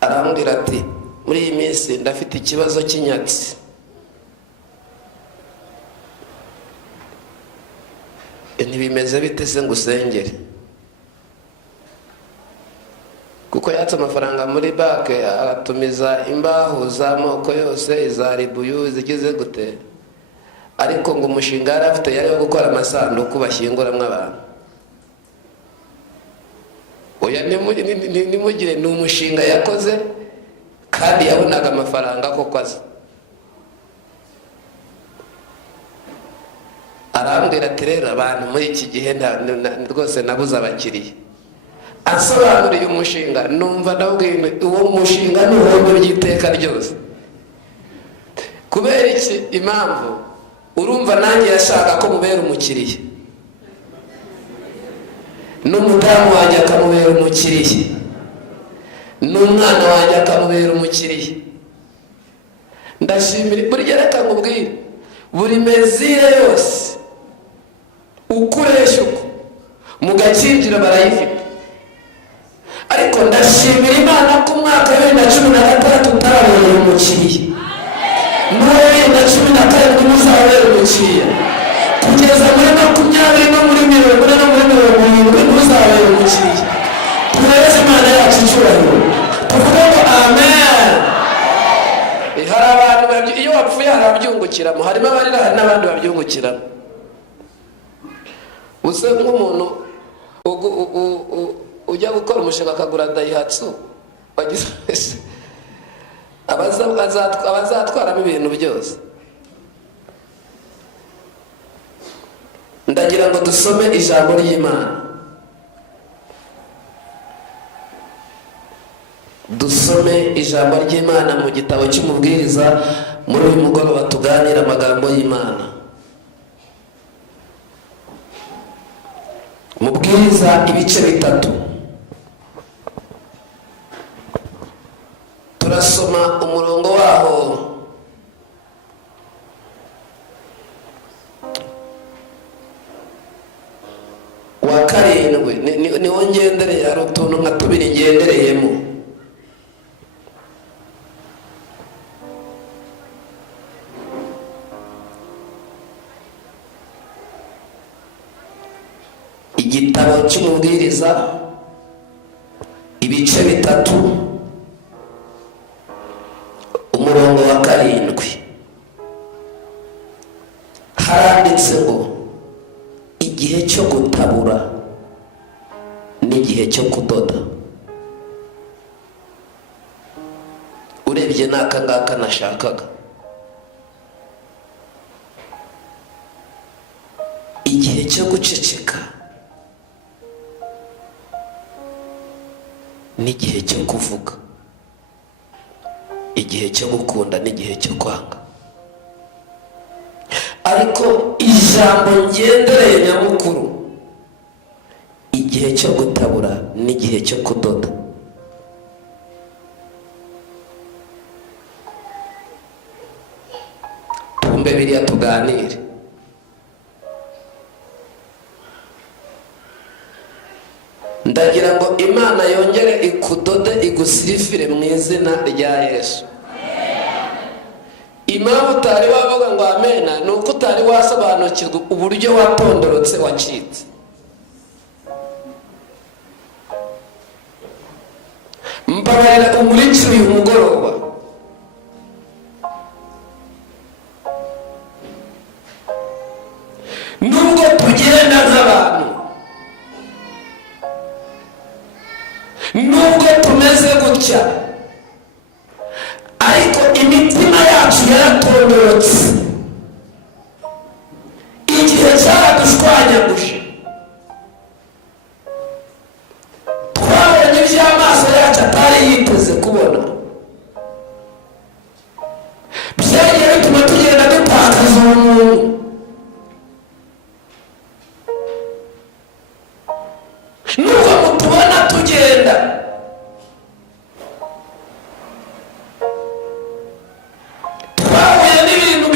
arambwira ati muri iyi minsi ndafite ikibazo cy'inyatsi. Ntibimeze bite se ngo usengere? Kuko yatse amafaranga muri banki, aratumiza imbaho z'amoko yose, iza ribuyu, zigize gute, ariko ngo umushinga yari afite yari wo gukora amasanduku bashyinguramo abantu. Oya nimugire, ni umushinga yakoze kandi yabonaga amafaranga koko aza. Arambwira ati rero abantu muri iki gihe rwose nabuze abakiriya. Asobanuriye umushinga, numva ndabwira uwo mushinga ni uwo ry'iteka ryose. Kubera iki? Impamvu urumva nanjye yashaka ko mubera umukiriya, n'umudamu wanjye akamubera umukiriya, n'umwana wanjye akamubera umukiriya. Ndashimira burya reka nkubwire, buri mezire yose ukoresha uko mu gakinjiro barayifite, ariko ndashimira Imana ko umwaka wa 2016 utarabera umukiriya, n'uwa 2017 muzabera umukiriya, kugeza muri 20 no muri 20 no muri 70 muzabera umukiriya. Tuhereze Imana yacu icyubahiro, tuvuge ngo amen. Hari abantu iyo wapfuye harabyungukiramo, harimo abarira, hari n'abandi babyungukiramo. Use nk'umuntu ujya gukora umushinga akagura Daihatsu, abazatwaramo ibintu byose. Ndagira ngo dusome ijambo ry'Imana, dusome ijambo ry'Imana mu gitabo cy'umubwiriza. Muri uyu mugoroba tuganira amagambo y'Imana. Mubwiriza ibice 3, turasoma umurongo waho wa 7. Niwo ngendereye, hari utuntu nka 2 ngendereyemo. Igitabo cy'umubwiriza ibice 3 umurongo wa 7 haranditse ngo igihe cyo gutabura n'igihe cyo kudoda. Urebye n'aka ngaka nashakaga, igihe cyo guceceka n'igihe cyo kuvuga, igihe cyo gukunda n'igihe cyo kwanga. Ariko ijambo ngendereye nyamukuru, igihe cyo gutabura n'igihe cyo kudoda. Tumbe biriya tuganire. Ndagira ngo Imana yongere ikudode, igusifire mu izina rya Yesu. Impamvu utari wavuga ngo amena ni uko utari wasobanukirwa uburyo watondorotse wacitse. Mbabarira umurikire uyu mugoroba, nubwo tugenda nk'abantu, nubwo tumeze gutya, ariko imitima yacu yaratondorotse. Igihe cyaradushwanyaguje, twabonye iby'amaso yacu atari yiteze kubona, byagiye bituma tugenda dutakaza umuntu. Nubwo mutubona tugenda, twahuye n'ibintu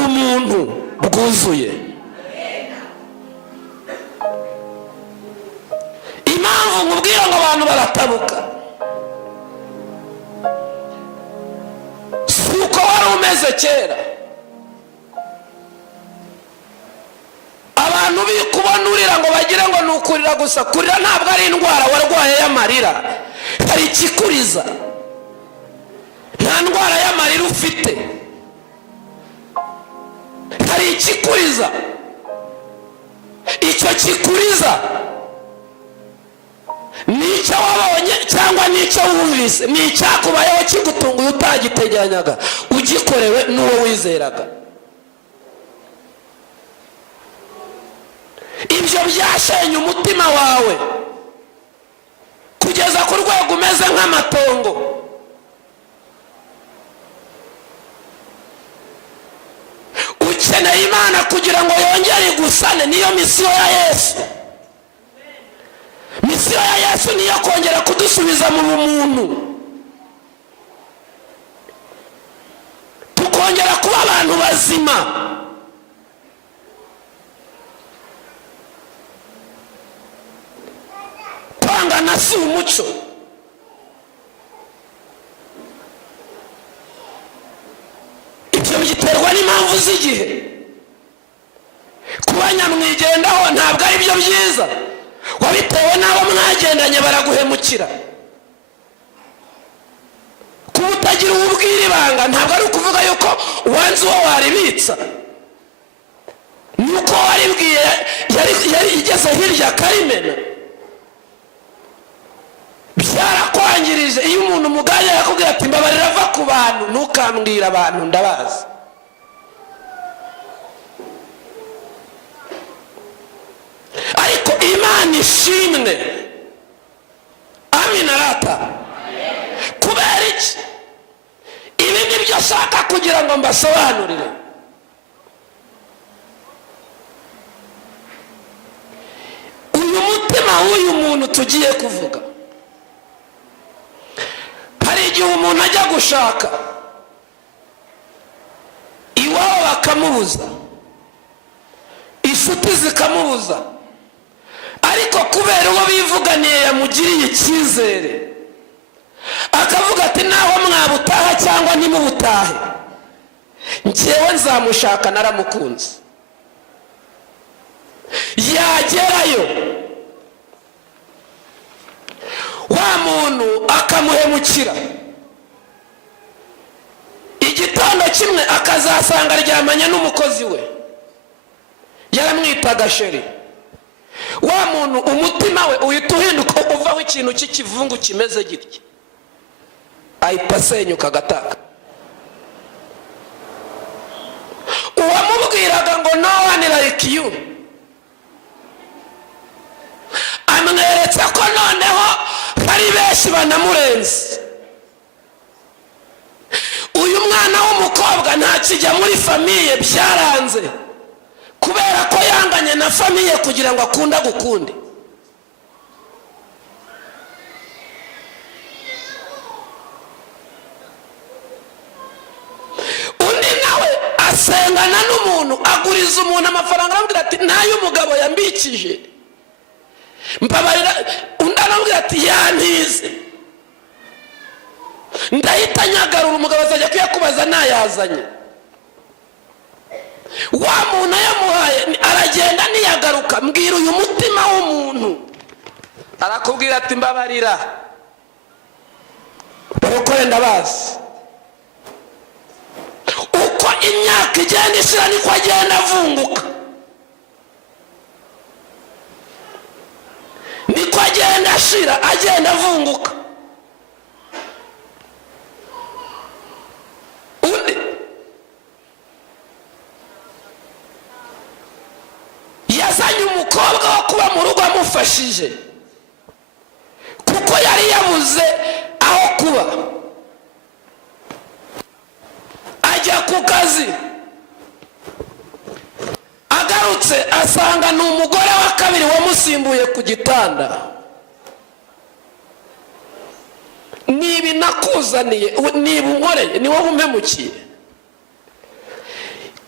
ubumuntu bwuzuye. Impamvu nkubwira ngo abantu baratabuka si uko wari umeze kera. Abantu bikubona urira ngo bagire ngo ni ukurira gusa. Kurira ntabwo ari indwara warwaye y'amarira, hari ikikuriza. Nta ndwara y'amarira ufite, hari ikikuriza. Icyo kikuriza ni icyo wabonye cyangwa ni icyo wumvise, ni icyakubayeho kigutunguye utagiteganyaga, ugikorewe n'uwo wizeraga. Ibyo byashenye umutima wawe kugeza ku rwego umeze nk'amatongo. Ukeneye Imana kugira ngo yongere igusane. Niyo misiyo ya Yesu. Misiyo ya Yesu niyo kongera kudusubiza mu bumuntu, tukongera kuba abantu bazima. Kwangana si umuco. Ibyo biterwa n'impamvu z'igihe. Kuba nyamwigendaho ntabwo ari byo byiza. Wabitewe n'abo mwagendanye baraguhemukira. Kuba utagira ubwira ibanga ntabwo ari ukuvuga yuko wanze uwo waribitsa. Nuko waribwiye yari igeze hirya akarimena. Byarakwangirije. Iyo umuntu umuganya yakubwira ati mbabarira ava ku bantu, ntukambwira abantu ndabazi. Ariko Imana ishimwe. Amina rata. Kubera iki? Ibi nibyo ashaka kugira ngo mbasobanurire. Uyu mutima w'uyu muntu tugiye kuvuga, hari igihe umuntu ajya gushaka iwabo bakamubuza, inshuti zikamubuza, ariko kubera uwo bivuganiye yamugiriye icyizere akavuga ati naho mwabutaha cyangwa ntimubutahe, njyewe nzamushaka, naramukunze. Yagerayo wa muntu akamuhemukira, igitondo kimwe akazasanga aryamanye n'umukozi we, yaramwitaga sheri. Wa muntu umutima we uhita uhinduka uvaho ikintu cy'ikivungu kimeze gitya, ahita asenyuka agataka. Uwamubwiraga ngo no one like you amweretse ko noneho hari benshi banamurenze. Uyu mwana w'umukobwa ntakijya muri famiye, byaranze kubera ko yanganye na famiye kugira ngo akunde gukunde. Undi nawe asengana n'umuntu, aguriza umuntu amafaranga, aramubwira ati ntayo umugabo yambikije mbabarira. Undi aramubwira ati yantize, ndahita nyagarura, umugabo azajya kuyakubaza nayazanye. Wa muntu yamuhaye aragenda niyagaruka. Mbwira uyu mutima w'umuntu, arakubwira ati mbabarira, barokore ndabazi. Uko imyaka igenda ishira niko agenda avunguka, niko agenda ashira, agenda avunguka. Undi yazanye umukobwa wo kuba mu rugo amufashije, kuko yari yabuze aho kuba. Ajya ku kazi, agarutse asanga ni umugore wa kabiri wamusimbuye ku gitanda. Nibi nakuzaniye, niba unkoreye ni wowe umpemukiye.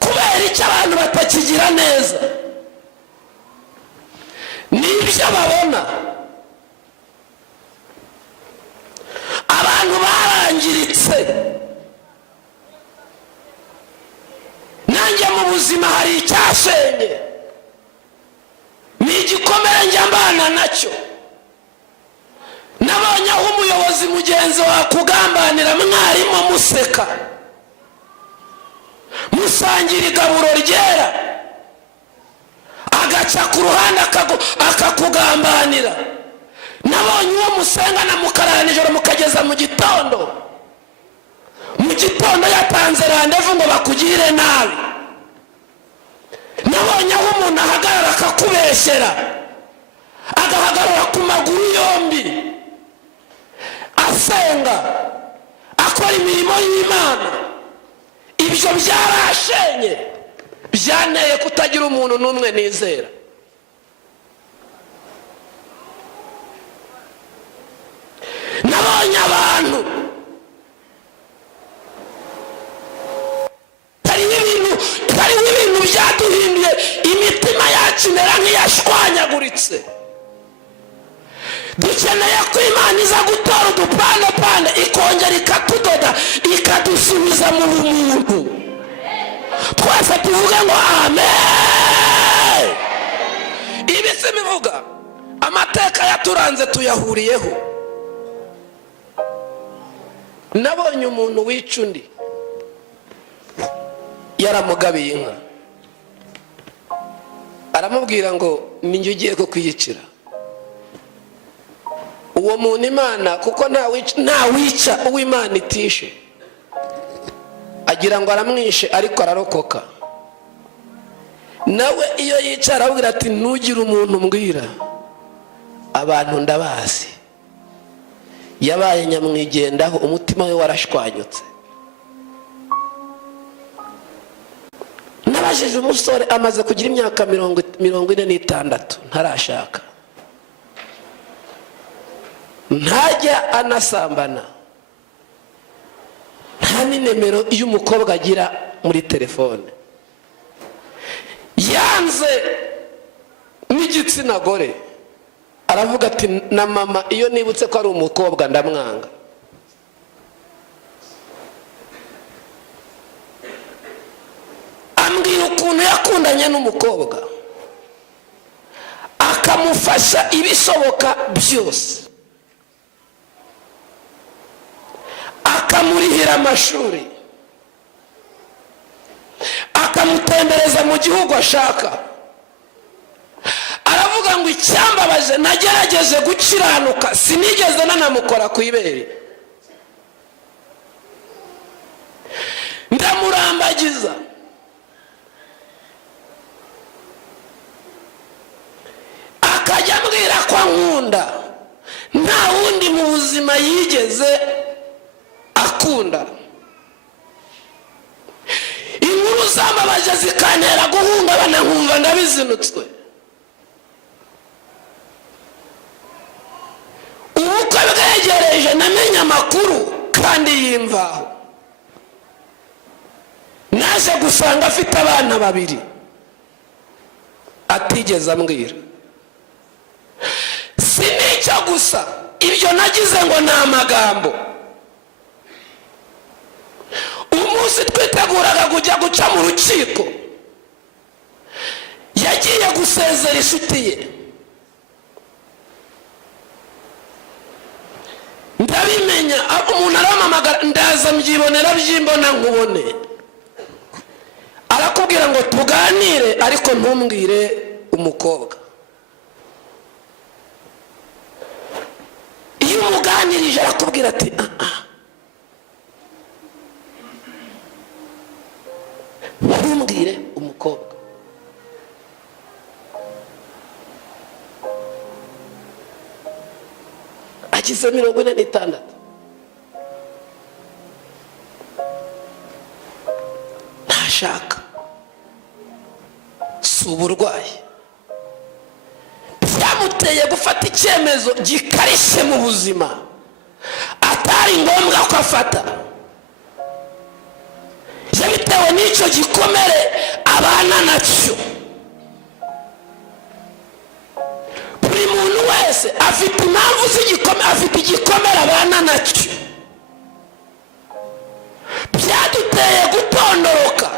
Kubera icyo abantu batakigira neza n'ibyo babona. Abantu barangiritse. Nanjye mu buzima hari icyashenye, ni igikomere njya mbana nacyo. Nabonye aho umuyobozi mugenzi wakugambanira mwarimu museka, musangira igaburo ryera, agaca ku ruhande akakugambanira. Nabonye uwo musengana mukarara nijoro mukageza mu gitondo yatanze randevu ngo bakugirire nabi. Nabonye aho umuntu ahagarara akakubeshyera, agahagarara ku maguru yombi asenga, akora imirimo y'Imana. Ibyo byarashenye, byanteye kutagira umuntu n'umwe nizera. Nabonye abantu hariho ibintu byaduhinduye, imitima yacu imera nk'iyashwanyaguritse. Dukeneye ko Imana iza gutora udupande ikongera ikatudoda ikadusubiza mu bumuntu. Twese tuvuge ngo amen. Ibi si bivuga amateka yaturanze tuyahuriyeho. Nabonye umuntu wica undi yaramugabiye inka, aramubwira ngo ninjye ugiye kukwiyicira. Uwo muntu Imana, kuko ntawica uw'Imana itishe, agira ngo aramwishe ariko ararokoka. Nawe iyo yica arabwira ati ntugire umuntu mbwira, abantu ndabazi. Yabaye nyamwigendaho, umutima we warashwanyutse. Nabajije umusore amaze kugira imyaka 46 ntarashaka, ntajya anasambana, nta nimero y'umukobwa agira muri telefone, yanze n'igitsina gore. Aravuga ati na mama iyo nibutse ko ari umukobwa ndamwanga. Ambwira ukuntu yakundanye n'umukobwa, akamufasha ibishoboka byose, akamurihira amashuri, akamutembereza mu gihugu ashaka. Aravuga ngo icyambabaje nagerageje gukiranuka, sinigeze nanamukora ku ibere. Ndamurambagiza, akajya ambwira ko ankunda, nta wundi mu buzima yigeze akunda. Inkuru zambabaje zikantera guhungabana, nkumva ndabizinutswe. Ubukwe bwegereje, namenye amakuru kandi yimvaho. Naje gusanga afite abana 2 atigeze ambwira. Si n'icyo gusa, ibyo nagize ngo ni amagambo. Umunsi twiteguraga kujya guca mu rukiko, yagiye gusezera inshuti ye. Ndabimenya, umuntu aramamagara, ndaza mbyibonera byimbona nkubone. Arakubwira ngo tuganire ariko ntumbwire umukobwa. Iyo umuganirije arakubwira ati ntumbwire umukobwa. Agize 46. Ntashaka, si uburwayi. Byamuteye gufata icyemezo gikarishye mu buzima atari ngombwa ko afata. Yabitewe n'icyo gikomere aba abana nacyo. Buri muntu wese afite impamvu z'igikomere, afite igikomere abana nacyo. Byaduteye gutondoroka.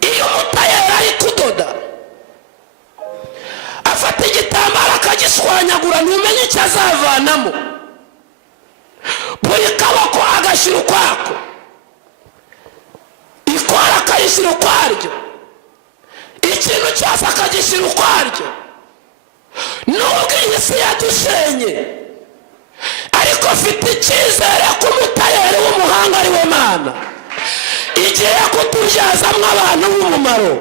Iyo umutayeri ari kudoda afata igitambaro akagiswanyagura, ntumenye icyo azavanamo. Buri kaboko agashyira ukwako, ikora akayishyira ukwaryo, ikintu cyose akagishyira ukwaryo. Nubwo iyi si yadushenye, ariko afite icyizere ko umutayeri w'umuhanga ari we Mana igiye kutubyazamo abantu b'umumaro.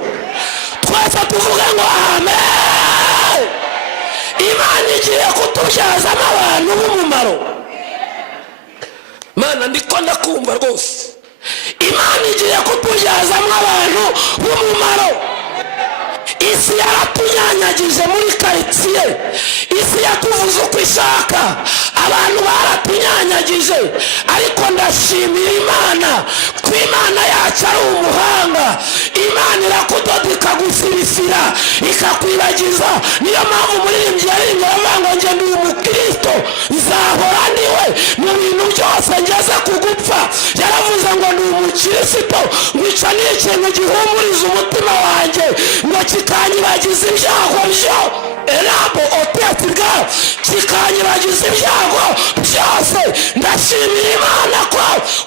Twese tuvuge ngo amen. Imana igiye kutubyazamo abantu b'umumaro. Mana ndiko ndakumva rwose. Imana igiye kutubyazamo abantu b'umumaro. Isi yaratunyanyagije muri karitsiye, isi yatuvuze uko ishaka, abantu baratunyanyagije, ariko ndashimira Imana ko Imana yacu ari umuhanga. Imana irakudoda ikagusirifira ikakwibagiza. Niyo mpamvu umuririmbyi yaririmbye avuga ngo njye ndi umukristo, nzahora ndiwe mu bintu byose ngeze ku gupfa. Yaravuze ngo ndi umukristo, ngo icyo ni ikintu gihumuriza umutima wanjye, ngo kikanyibagiza ibyago byo erabo oteti bwawe, kikanyibagiza ibyago byose. Ndashimira Imana ko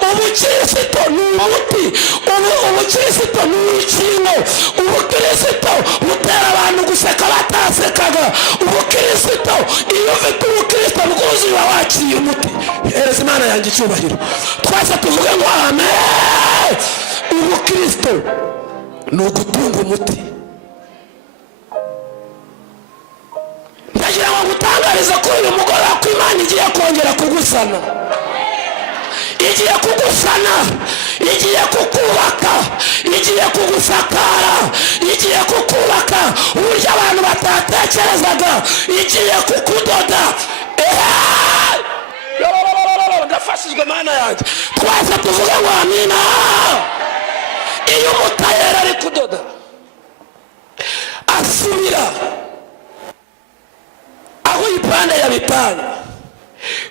ubukristo ni umuti, ubukristo ni urukingo, ubukristo butera abantu guseka batasekaga. Ubukristo, iyo ufite ubukristo bwuzuye uba wakiriye umuti. Hereza Imana yanjye icyubahiro. Twese tuvuge ngo amen. Ubukristo ni ugutunga umuti. Ndagira ngo ngutangarize ko uyu mugoroba ko Imana igiye kongera kugusana, igiye kugusana, igiye kukubaka, igiye kugusakara, igiye kukubaka uburyo abantu batatekerezaga, igiye kukudoda. Ndafashijwe Mana yanjye. Twese tuvuge ngo amina. Iyo umutayeri ari kudoda asubira aho ipande yabipanga,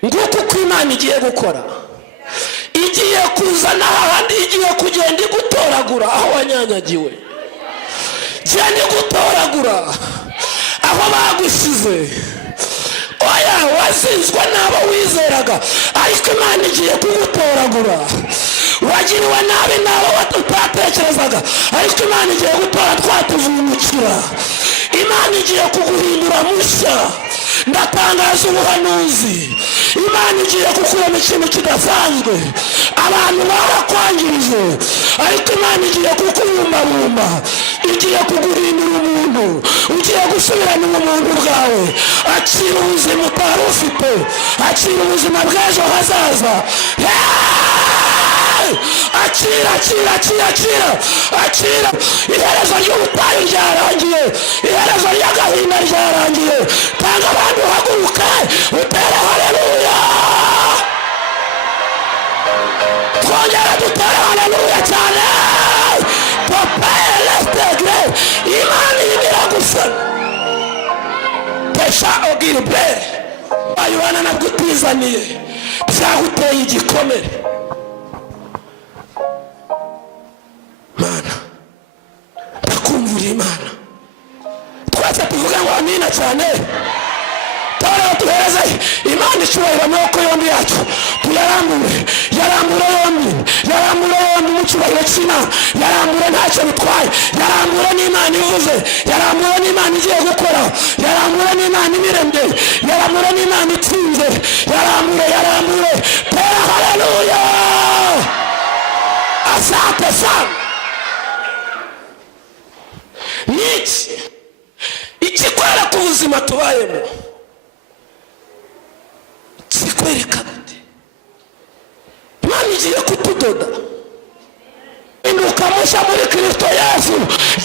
nguko uko Imana igiye gukora. Igiye kuzana ahandi, igiye kugenda igutoragura aho wanyanyagiwe, genda igutoragura aho bagusize. Oya, wazinzwe n'abo wizeraga, ariko Imana igiye kugutoragura. Wagiriwe nabi n'abo utatekerezaga, ariko Imana igiye gutora twatuvungukira. Imana igiye kuguhindura mushya. Ndatangaza ubuhanuzi, Imana igiye kukurema ikintu kidasanzwe. Abantu barakwangirije, ariko Imana igiye kukubumbabumba, igiye kuguhindura umuntu, ugiye gusubirana ubumuntu bwawe. Akira ubuzima utari ufite, akira ubuzima bw'ejo hazaza. Akira, akira, akira, akira, akira. Iherezo ry'ubutayu ryarangiye, iherezo ry'agahinda ryarangiye. Tanga abantu uhaguruke utere haleluya. Twongera dutere haleluya cyane. Papa elestegre, Imana irimo gusana. Tesha ogirbe, ayubana nabwutizaniye, byaguteye igikomere. Mana ndakumvira Imana. Twese tuvuge ngo amina cyane. Tara tuhereze Imana icyubahiro amaboko yombi yacu, tuyarambure, yarambure yombi, yarambure yombi mu cyubahiro cy'Imana, yarambure ntacyo bitwaye, yarambure n'Imana ivuze, yarambure n'Imana igiye gukora, yarambure n'Imana imiremye, yarambure n'Imana itsinze, yarambure, yarambure. Tera haleluya. Asante sana. Niki ikikwera ku buzima tubayemo kikwereka gute? Imana igiye kutudoda. Induka musha muri Kristo Yesu.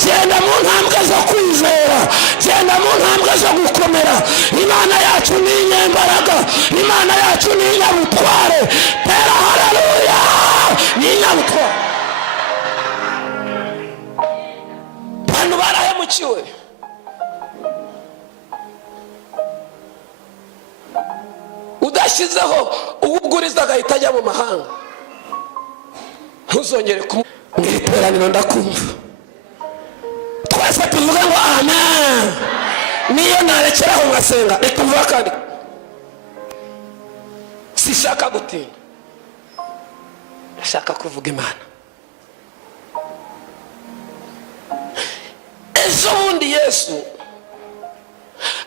Genda mu ntambwe zo kwizera, genda mu ntambwe zo gukomera. Imana yacu ni inyembaraga, Imana yacu ni inyabutware. Tera haleluya. Ni inyabutware. udahemukiwe, udashyizeho uwuguriza agahita ajya mu mahanga, ntuzongere mu iteraniro ndakumva twese tuvuga ngo amen. Niyo narekeraho ngasenga reka mvuga kandi sishaka gutinda, ndashaka kuvuga Imana. Ejo bundi Yesu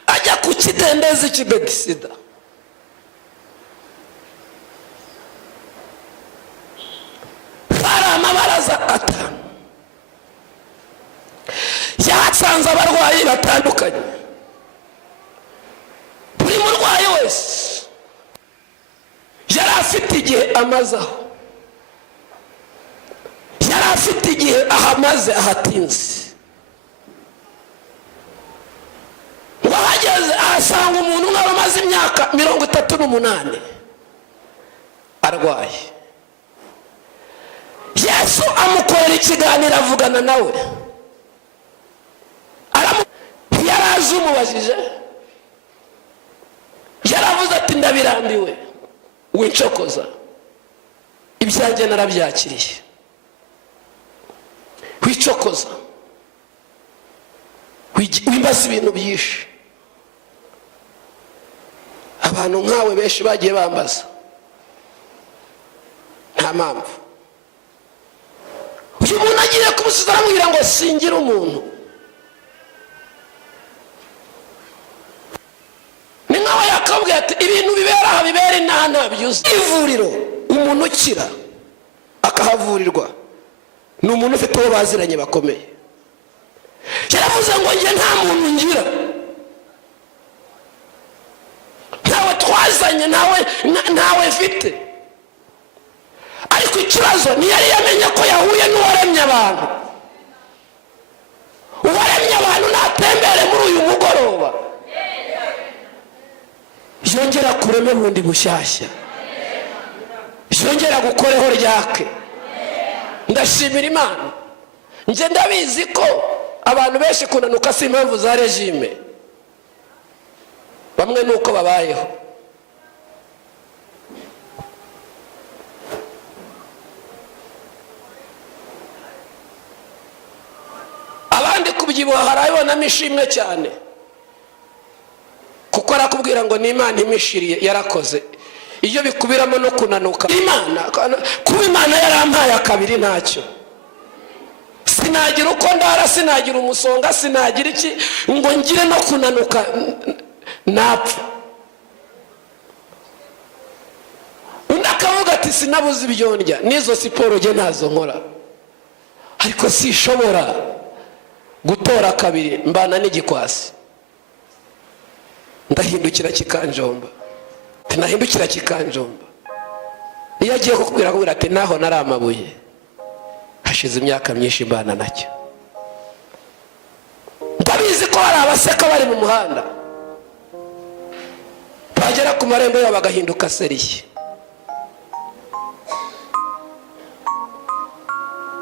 ajya ku kidendezi cy'i Betisida, hari amabaraza atanu, yahasanze abarwayi batandukanye. Buri murwayi wese yari afite igihe amazaho, yari afite igihe ahamaze ahatinze. Wahageze ahasanga umuntu umwe amaze imyaka 38 arwaye. Yesu amukorera ikiganiro avugana nawe, yaraje umubajije, yaravuze ati ndabirambiwe, wincokoza, ibyanjye narabyakiriye, wicokoza, wimbaza ibintu byinshi. Abantu nkawe benshi bagiye bambaza, nta mpamvu. Uyu muntu agiye kumusubiza aramubwira ngo singira umuntu. Ni nkaho yakabwiye ati ibintu bibera aha bibera inaha ntabyuzi. Ivuriro umuntu ukira akahavurirwa ni umuntu ufite uwo baziranye bakomeye. Yaravuze ngo njye nta muntu ngira, ntawe twazanye, ntawe mfite. Ariko ikibazo ntiyari yamenye ko yahuye n'uwaremye abantu. Uwaremye abantu natembere muri uyu mugoroba, yongera kureme bundi bushyashya, yongera gukoreho ryake. Ndashimira Imana. Nje ndabizi ko abantu benshi kunanuka si impamvu za regime, bamwe nuko babayeho. Abandi kubyibuha harabibonamo ishimwe cyane, kuko arakubwira ngo ni Imana imishiriye yarakoze. Iyo bikubiramo no kunanuka, Imana kuba Imana yarampaye akabiri ntacyo. Sinagira uko ndara, sinagira umusonga, sinagira iki ngo ngire no kunanuka napfa. Undi akavuga ati sinabuze ibyo ndya, n'izo siporo nge nazo nkora, ariko sishobora gutora kabiri mbana n'igikwasi. Ndahindukira kikanjomba, tinahindukira kikanjomba. Iyo agiye kukubwira ati naho nari amabuye, hashize imyaka myinshi mbana nacyo. Ndabizi ko hari abaseka bari mu muhanda, bagera ku marembo yabo bagahinduka seriye.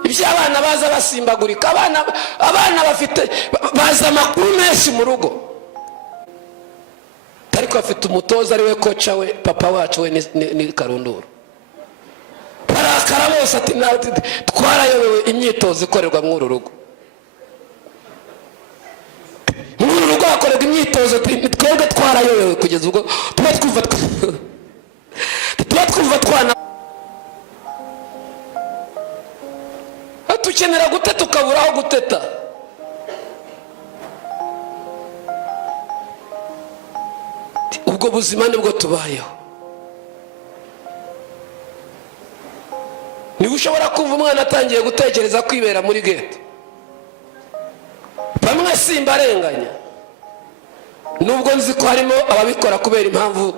Ibyo abana baza basimbagurika, abana bafite baza amakuru menshi mu rugo, ariko afite umutoza ari we koca we, papa wacu we ni Karunduru. Barakara bose ati twarayobewe imyitozo ikorerwa muri uru rugo. Muri uru rugo hakorerwa imyitozo twebwe twarayobewe kugeza ubwo tuba twumva twana. Tukenera guteta ukabura aho guteta. Ubwo buzima nibwo tubayeho. Niba ushobora kumva umwana atangiye gutekereza kwibera muri ghetto, bamwe simbarenganya, nubwo nzi ko harimo ababikora kubera impamvu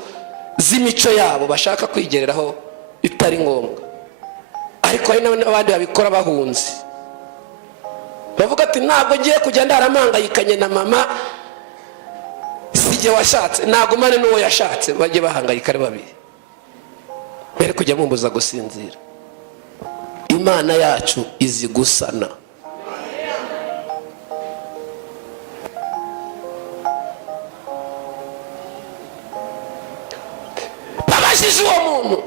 z'imico yabo bashaka kwigereraho itari ngombwa, ariko hari n'abandi babikora bahunze. Bavuga ati ntabwo ngiye kujya ndaramangayikanye na mama, sijye washatse, nagumane n'uwo yashatse, bajye bahangayika ari babiri, mbere kujya mumbuza gusinzira. Imana yacu izi gusana. aje uwo muntu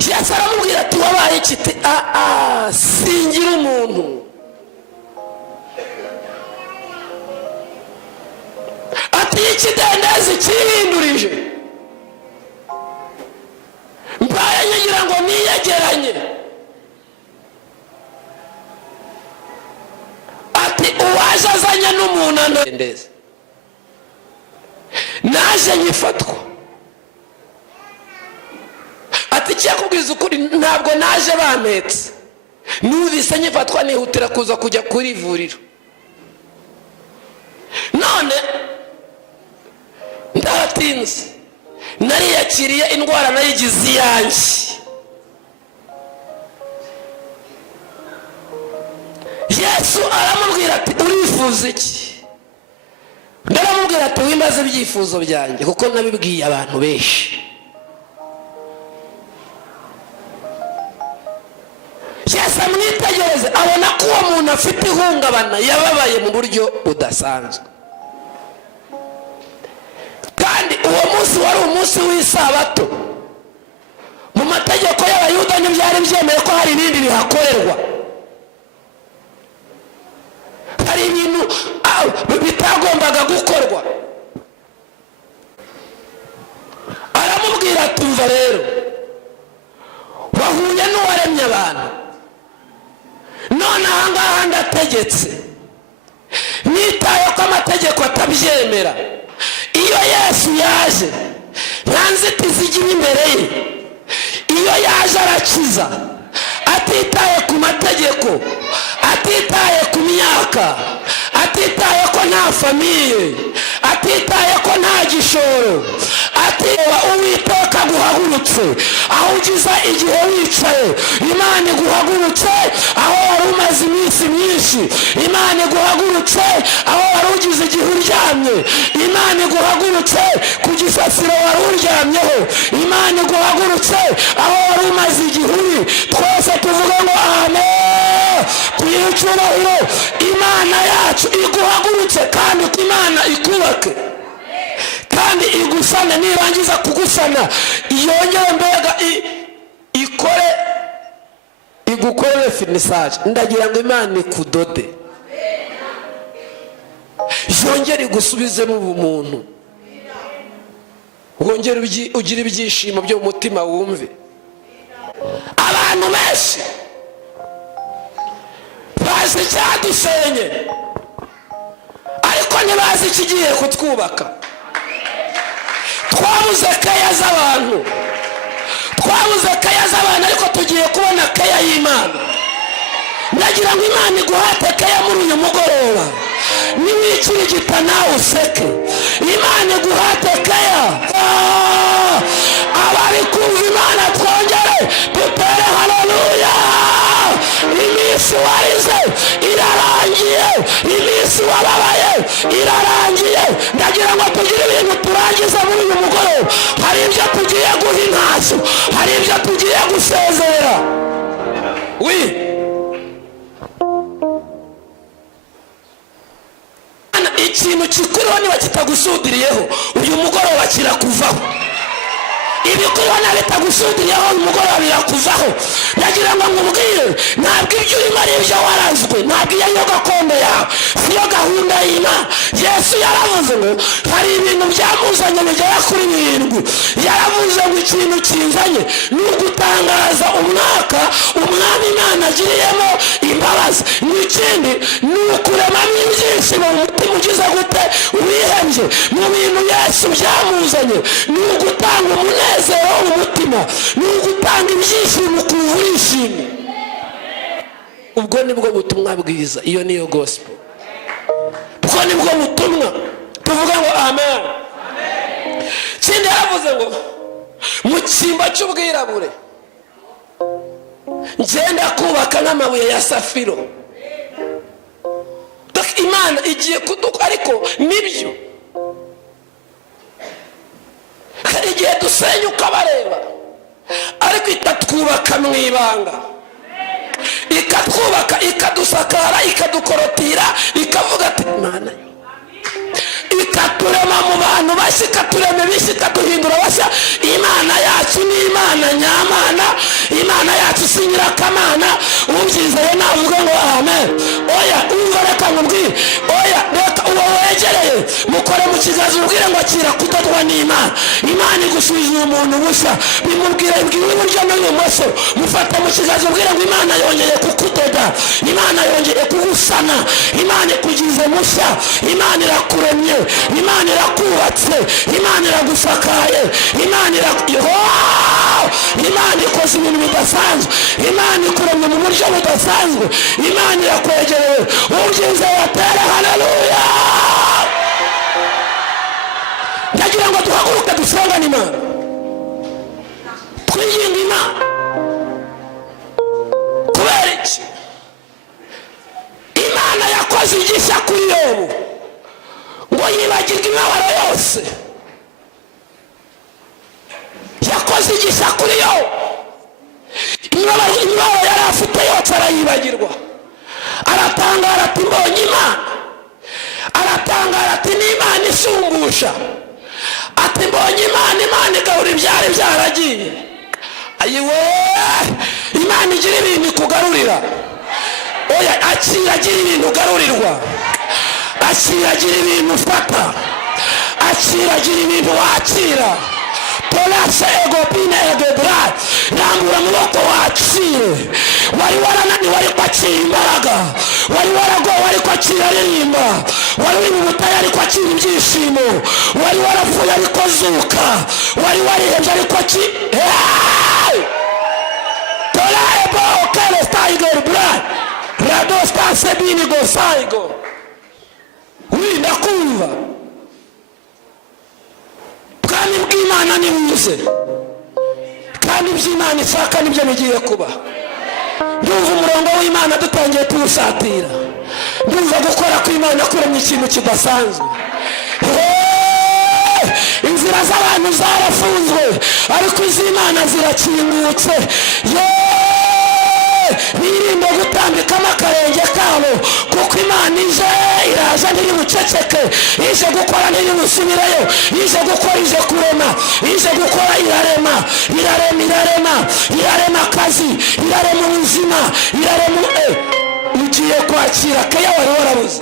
Yesu aramubwira ati wabaye iki? Singira umuntu. Ati ikidendezi kirihindurije mbaye ngira ngo niyegeranye. Ati uwaje azanye n'umuntu anendeze naje nyifatwa. Ati cyakubwiza ukuri ntabwo naje bampetse, numvise nyifatwa nihutira kuza kujya kuri ivuriro. None ndatinze nariyakiriye indwara nayigize iyanjye. Yesu aramubwira ati urifuza iki? Ndaramubwira ati wimbaze ibyifuzo byanjye kuko nabibwiye abantu benshi. Yesu amwitegereze abona ko uwo muntu afite ihungabana, yababaye mu buryo budasanzwe. Kandi uwo munsi wari umunsi w'isabato. Mu mategeko y'Abayuda ntibyari byemeye ko hari ibindi bihakorerwa. Hari ibintu bitagombaga gukorwa. Aramubwira ati umva rero, wahuye n'uwaremye abantu, none ahangaha ndategetse, nitaye ko amategeko atabyemera. Iyo Yesu yaje nta nzitizi ijya imbere ye. Iyo yaje arakiza atitaye ku mategeko, atitaye ku myaka, atitaye ko nta famiye, atitaye ko nta gishoro. Atiwa Uwiteka guhagurutse aho ugize igihe wicaye, Imana iguhagurutse aho wari umaze iminsi myinshi, Imana iguhagurutse aho wari ugize igihe uryamye, Imana iguhagurutse ku gisasiro wari uryamyeho, Imana iguhagurutse aho wari umaze igihe uri. Twese tuvuga ngo amen. Kuyicyubahiro Imana yacu iguhagurutse kandi Imana ikubake kandi igusane. Nirangiza kugusana yongere mbega igukorere finisaje. Ndagira ngo Imana ikudode, yongere igusubizemo ubumuntu, wongere ugire ibyishimo byo mu mutima wumve. Abantu benshi bazi icyadusenye ariko ntibazi ikigiye kutwubaka. Twabuze keya z'abantu, ariko tugiye kubona keya y'Imana. Ndagira ngo Imana iguhate keya muri uyu mugoroba. Niwikirigita nawe useke, Imana iguhate keya. Abari kumva Imana twongere dutere haleluya. Iminsi warize irarangiye, iminsi wababaye irarangiye. Ndagira ngo tugire ibintu turangiza muri uyu mugoroba. Hari ibyo tugiye guha intashyo, hari ibyo tugiye gusezera. Ikintu kikuriho niba kitagusudiriyeho uyu mugoroba kirakuvaho. Ibikuriho na bitagusudiriyeho uyu mugoroba birakuvaho. Ndagira ngo nkubwire, ntabwo ibyo urimo ari ibyo warazwe, ntabwo iyo gakondo yawe, siyo gahunda y'Imana. Yesu yaravuze ngo hari ibintu byamuzanye bigera kuri 7. Yaravuze ngo ikintu kinzanye ni ugutangaza umwaka umwami Imana agiriyemo imbabazi. N'ikindi ni ukuremamo ibyishimo mu mutima ugize gute wihebye. Mu bintu Yesu byamuzanye ni ugutanga umunezero w'umutima, ni ugutanga ibyishimo kuva urishimye. Ubwo nibwo butumwa bwiza. Iyo niyo gospel. Ubwo nibwo butumwa tuvuga ngo amen. Kindi yaravuze ngo mu cyimba cy'ubwirabure ngenda kubaka n'amabuye ya safiro. Imana igiye kuduka, ariko nibyo hari igihe dusenyuka bareba, ariko itatwubaka mu ibanga, ikatwubaka, ikadusakara, ikadukorotira, ikavuga ati Imana, ikaturema mu bantu bashya, ikaturema ibishya, ikaduhindura bashya. Imana yacu ni Imana nyamana, Imana yacu si nyirakamana. Ubyizeye navuga ngo amen. Oya umva, reka nkubwire, oya reka uwo wegereye mukore mu kiganza ubwire ngo akira kudodwa n'Imana. Imana igusubiza umuntu bushya, bimubwira ibwira iburyo n'ibumoso, mufata mu kiganza ubwire ngo Imana yongeye kukudoda, Imana yongeye kugusana, Imana ikugize mushya, Imana irakuremye, Imana irakubatse, Imana iragusakaye, Imana Imana ikoze ibintu bidasanzwe, Imana ikuremye mu buryo budasanzwe, Imana irakwegereye. Ubyize watere haleluya. Ndagira ngo duhaguruke dusengane Imana, twiyinge Imana. Kubera iki? Imana yakoze igishya kuri Yobu ngo yibagirwe imibabaro yose. Yakoze igishya kuri Yobu, imibabaro yari afite yose arayibagirwa. Aratangara ati mbonye Imana. Aratangara ati ni Imana isumbusha. Ati mbonye Imana, Imana igahura ibyari byaragiye. Ayiwe, Imana igira ibintu ikugarurira. Oya akira agira ibintu ugarurirwa, akira agira ibintu ufata, akira agira ibintu wakira. Polase egopine egebra, rambura amaboko wakire. Wari warananiwe ariko akira imbaraga, wari waragowe ariko akira aririmba, wari uri mu butayu ariko akira ibyishimo, wari warapfuye ariko zuka, wari warihebye ariko akira. Tolae bo kele staiger bra, radosta sebini go saigo. Ndakumva kandi bw'Imana ni buze, kandi iby'Imana ishaka nibyo bigiye kuba. Ndumva umurongo w'Imana dutangiye tuwusatira, ndumva gukora kw'Imana kuremye ikintu kidasanzwe. Inzira z'abantu zarafunzwe ariko iz'Imana zirakingutse. Birinde gutambikamo akarenge kabo, kuko Imana ije iraza ntiri buceceke, ije gukora ntiri busubireyo, ije gukora, ije kurema, ije gukora irarema, irarema akazi, irarema ubuzima, irarema ugiye kwakira keya wari warabuze.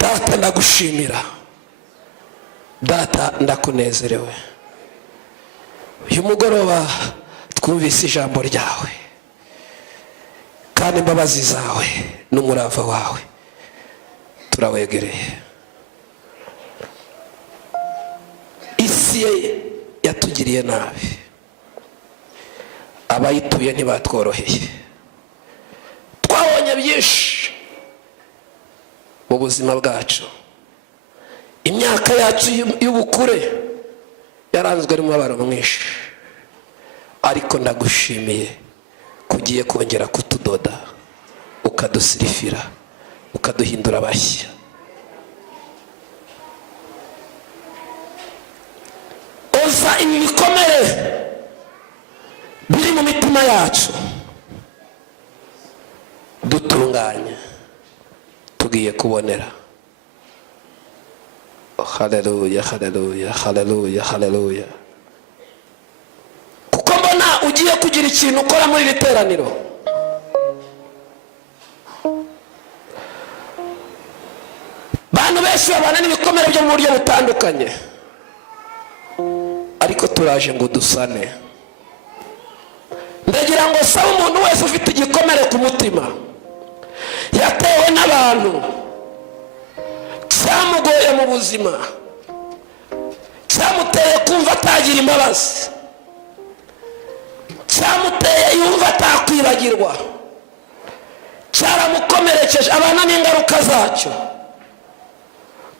Data ndagushimira, Data ndakunezerewe. Uyu mugoroba twumvise ijambo ryawe, kandi imbabazi zawe n'umurava wawe turawegereye. Isi yatugiriye nabi, abayituye ntibatworoheye. Twabonye byinshi mu buzima bwacu. Imyaka yacu y'ubukure yaranzwe n'umubabaro mwinshi, ariko ndagushimiye kugiye kongera kutudoda, ukadusirifira, ukaduhindura bashya. Oza ibikomere biri mu mitima yacu, dutunganye, tugiye kubonera. Haleluya, haleluya, haleluya, haleluya. Kuko mbona ugiye kugira ikintu ukora muri iri teraniro. Bantu benshi babana n'ibikomere byo mu buryo butandukanye, ariko turaje ngo dusane. Ndagira ngo sabe umuntu wese ufite igikomere ku mutima, yatewe n'abantu, cyamugoye mu buzima, cyamuteye kumva atagira imbabazi, cyamuteye yumva atakwibagirwa, cyaramukomerekeje, abana n'ingaruka zacyo,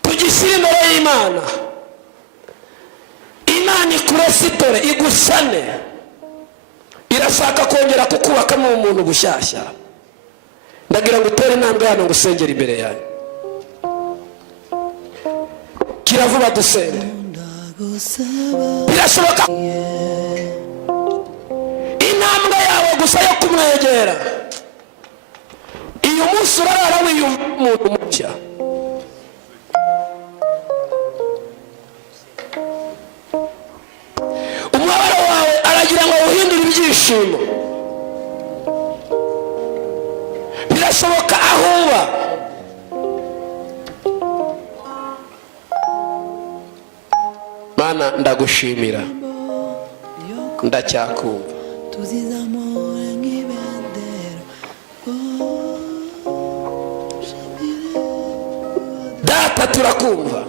tugishyire imbere y'Imana. Imana ikuresitore, igusane, irashaka kongera kukubakamo umuntu bushyashya. Ndagira ngo utere intambwe hano ngo usengere imbere yayo. Kiravuba dusenge. Birashoboka intambwe yawe gusa yo kumwegera, uyu munsi urarara wiyumva umuntu mushya. Umubabaro wawe aragira ngo awuhindure ibyishimo. Birashoboka aho uba. Mana ndagushimira, ndacyakumva. Data turakumva.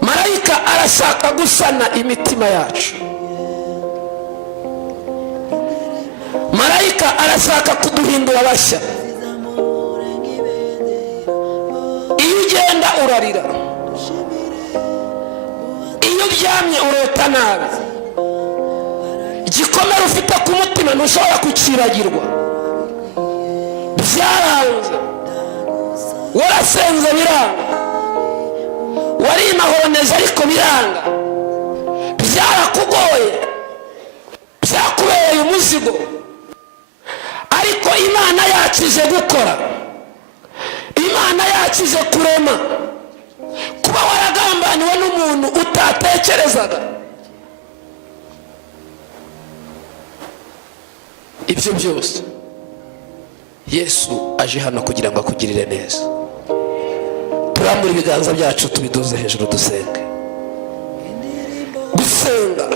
Marayika arashaka gusana imitima yacu. Marayika arashaka kuduhindura bashya. Iyo ugenda urarira, iyo uryamye urota nabi, igikomere ufite ku mutima ntushobora kukibagirwa. Byaranze, warasenze biranga, warinahoneze ariko biranga, byarakugoye, byakubereye umuzigo, ariko Imana yakize gukora, Imana yakize kurema. Kuba waragambaniwe n'umuntu utatekerezaga, ibyo byose Yesu aje hano kugira ngo akugirire neza. Turambura ibiganza byacu tubiduze hejuru dusenge. Gusenga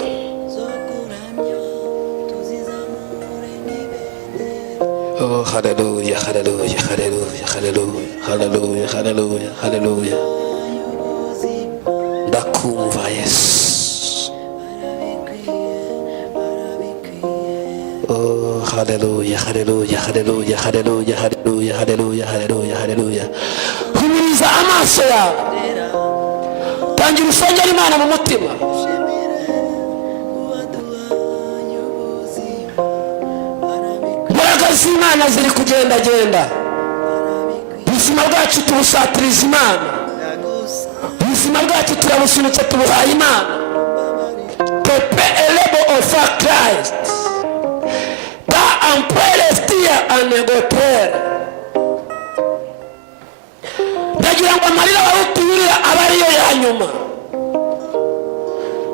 oh haleluya haleluya haleluya haleluya haleluya haleluya haleluya. Ndakumva Yesu. Oh haleluya haleluya haleluya haleluya haleluya haleluya haleluya haleluya. Humiriza amaso yawe, tangira usengera Imana mu mutima. Imbaraga z'Imana ziri kugendagenda. Ubuzima bwacu tubusatiriza Imana, ubuzima bwacu turabusunitse tubuhaye Imana. Pepe elebo ofa Christ da amperestia anegotere. Ndagira ngo amarira awuturira aba ariyo ya nyuma,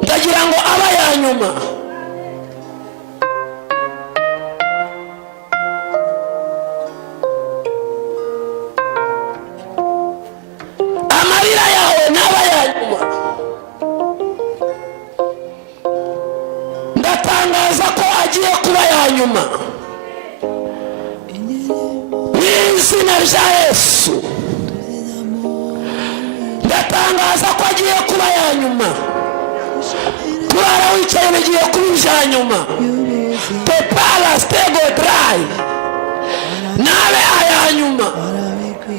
ndagira ngo aba ya nyuma. Amarira yawe n'aba ya nyuma. Ndatangaza ko agiye kuba ya nyuma mu izina rya Yesu. Ndatangaza ko agiye kuba ya nyuma. Kurara wicaye bigiye kuba ibya nyuma. Prepara stego dry nabe aya nyuma.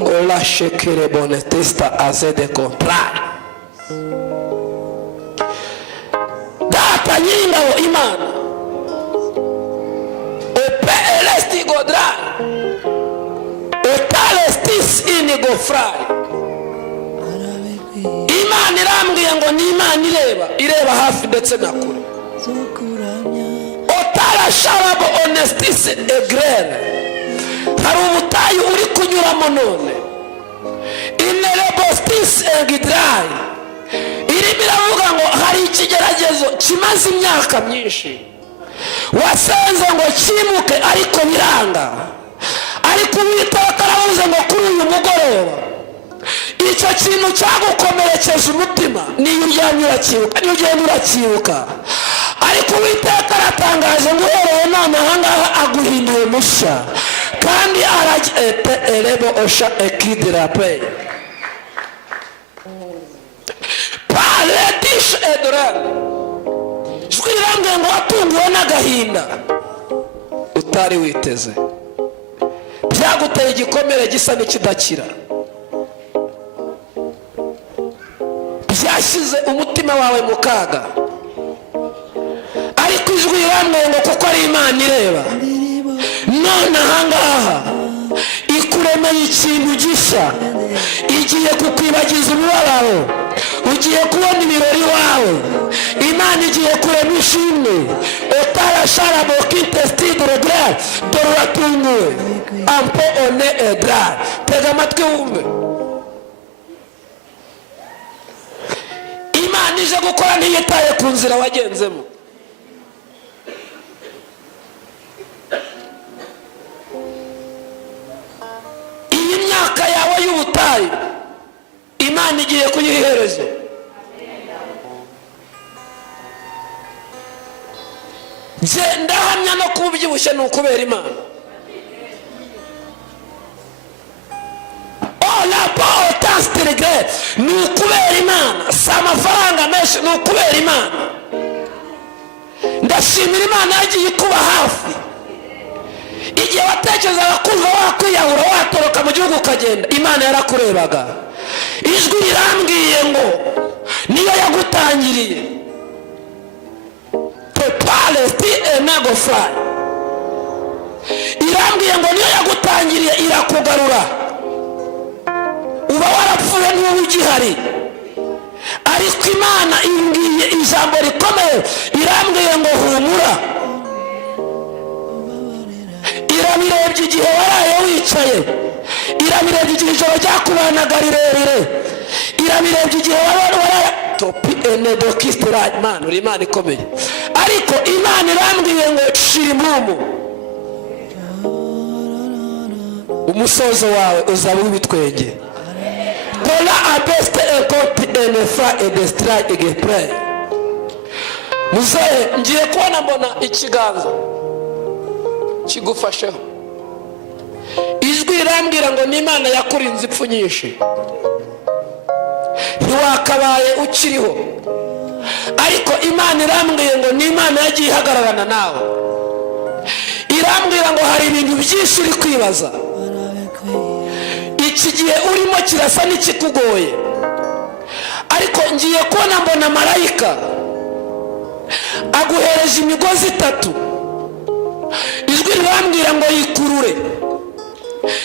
Ola shekere bonetesta azede contrai. Data nyingawo Imana epe elesti godrai etalestis inigo frai. Imana irambwiye ngo ni Imana ireba hafi ndetse na kure. Otara sharabo honestis egrere. Hari ubutayu uri kunyuramo none. Inerebostis egidrai. Irimo iravuga ngo hari ikigeragezo kimaze imyaka myinshi. Wasenze ngo kimuke ariko biranga. Ariko Uwiteka aravuze ngo kuri uyu mugoroba icyo kintu cyagukomerekeje umutima niyo uryamye urakibuka, niyo ugenda urakibuka. Ariko Uwiteka aratangaje ngo uhereye none ahangaha aguhinduye mushya, kandi aragete elebo osha ekidirape paledish edra. Jwirange ngo watunguwe n'agahinda utari witeze, byaguteye igikomere gisa n'ikidakira, byashyize umutima wawe mu kaga. Ariko ijwi riramwe ngo kuko ari Imana ireba, none ahangaha ikuremeye ikintu gishya, igiye kukwibagiza umubabaro, ugiye kubona ibirori wawe. Imana igiye kurema ishimwe. Otarashara bokite stidre grave dore uratunguwe ampo one edra. Tega amatwi wumve. Imana ije gukora ntiyitaye ku nzira wagenzemo. Iyi myaka yawe y'ubutayu Imana igiye kuyihereza. Genda hamya no kubyibushye ni ukubera Imana. Ni ukubera Imana. Si amafaranga menshi, ni ukubera Imana. Ndashimira Imana yagiye ikuba hafi. Igihe watekerezaga kumva wakwiyahura watoroka mu gihugu ukagenda, Imana yarakurebaga. Ijwi rirambwiye ngo niyo yagutangiriye. Irambwiye ngo niyo yagutangiriye irakugarura. Uba warapfuye niwe ugihari, ariko Imana imbwiye ijambo rikomeye. Irambwiye ngo humura. Irabirebye igihe waraye wicaye. Irabirebye igihe ijoro ryakubanaga rirerire. Irabirebye igihe waraye topi enedokistera. Imana uri Imana ikomeye. Ariko Imana irambwiye ngo shira impumu. Umusozo wawe uzaba w'ibitwenge. Kola abeste ekoti enefa edestra egepre. Muzaye ngiye kubona mbona ikiganza kigufasheho. Ijwi irambwira ngo n'Imana yakurinze ipfu nyinshi. Ntiwakabaye ukiriho, ariko Imana irambwiye ngo n'Imana yagiye ihagararana nawe. Irambwira ngo hari ibintu byinshi uri kwibaza. Iki gihe urimo kirasa n'ikikugoye, ariko ngiye kubona mbona marayika aguhereje imigozi 3. Ijwi rirambwira ngo yikurure.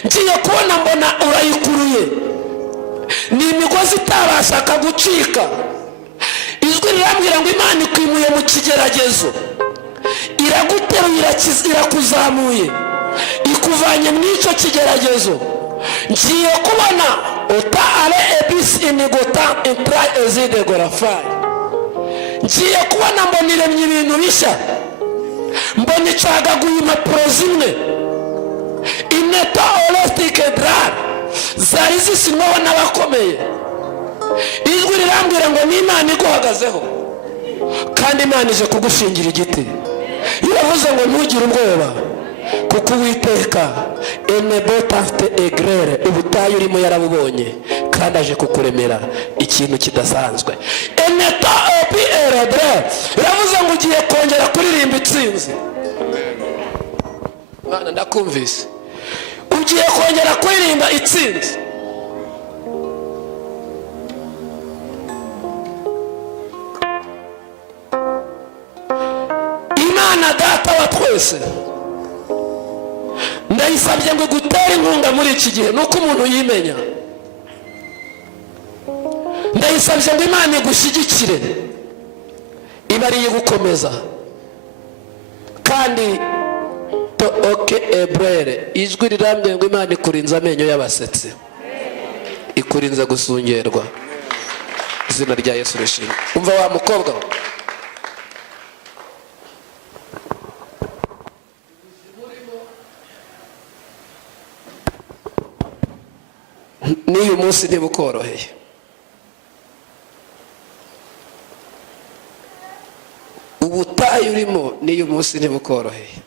Ngiye kubona mbona urayikuruye. Ni imigozi itabasha gucika. Ijwi rirambwira ngo Imana ikwimuye mu kigeragezo. Iraguteruye, irakuzamuye, ikuvanye mu icyo kigeragezo. Ngiye kubona ota ale ebis inigota impra ezide gorafai. Ngiye kubona mbona iremye ibintu bishya. Mbona icagaguye impapuro zimwe. Ineta olostike drar zari zisinwaho n'abakomeye. Ijwi rirambwira ngo n'Imana iguhagazeho, kandi Imana ije kugushingira igiti. Iravuze ngo ntugire ubwoba, kuko Uwiteka enebotafte egrere ubutayu urimo yarabubonye, kandi aje kukuremera ikintu kidasanzwe. Eneta opi eredre. Iravuze ngo ugiye kongera kuririmba itsinzi. Mana ndakumvise. Ugiye kongera kuririmba itsinzi. Imana data wa twese ndayisabye ngo gutere inkunga muri iki gihe nuko umuntu yimenya. Ndayisabye ngo Imana igushyigikire, iba ari gukomeza. Kandi to oke ebrere. Ijwi rirambye ngo Imana ikurinze amenyo y'abasetsi, ikurinze gusungerwa. Izina rya Yesu rishimwe. Umva wa mukobwa we, n'uyu munsi ntibukoroheye. Ubutayu urimo n'uyu munsi ntibukoroheye.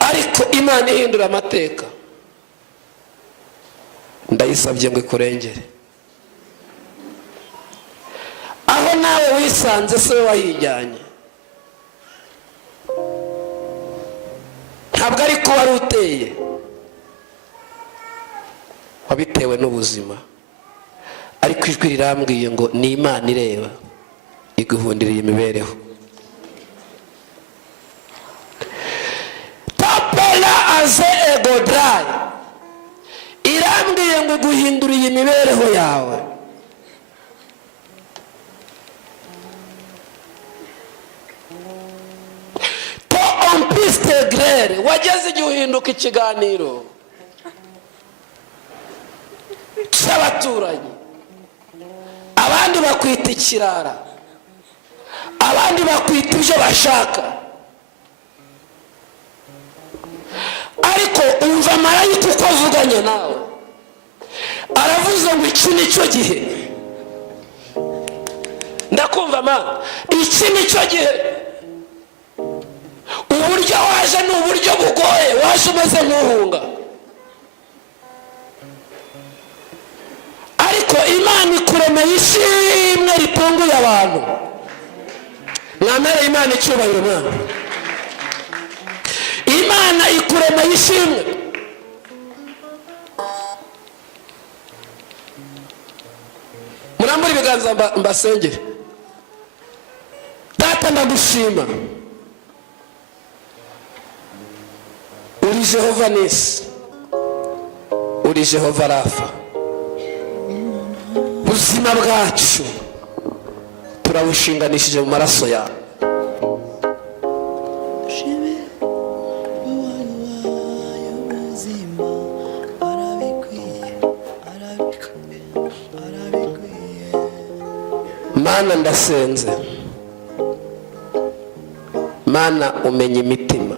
Ariko Imana ihindura amateka. Ndayisabye ngo ikurengere. Aho nawe wisanze se wayijyanye. Ntabwo ari ko wari uteye, wabitewe n'ubuzima. Ariko ijwi rirambwiye ngo ni Imana ireba, iguhundiriye imibereho. Tapela aze egodrai. irambwiye ngo guhindura iyi mibereho yawe. To ompiste grere, wageze igihe uhinduka ikiganiro cy'abaturanyi. Abandi bakwita ikirara, abandi bakwita ibyo bashaka, ariko umva marayika uko avuganye nawe. Aravuze ngo iki ni cyo gihe. Ndakumva ma, iki ni cyo gihe. Uburyo waje ni uburyo bugoye, waje umeze nk'uhunga, ariko Imana ikuremeye ishimwe ritunguye abantu. Mwamere Imana icyubahiro mwana. Imana ikuremeye ishimwe. Murambura ibiganza mbasengere. Data ndagushima, uri Jehova Nisi, uri Jehova Rafa. Ubuzima bwacu turabushinganishije mu maraso yawe. Mana ndasenze, Mana umenya imitima.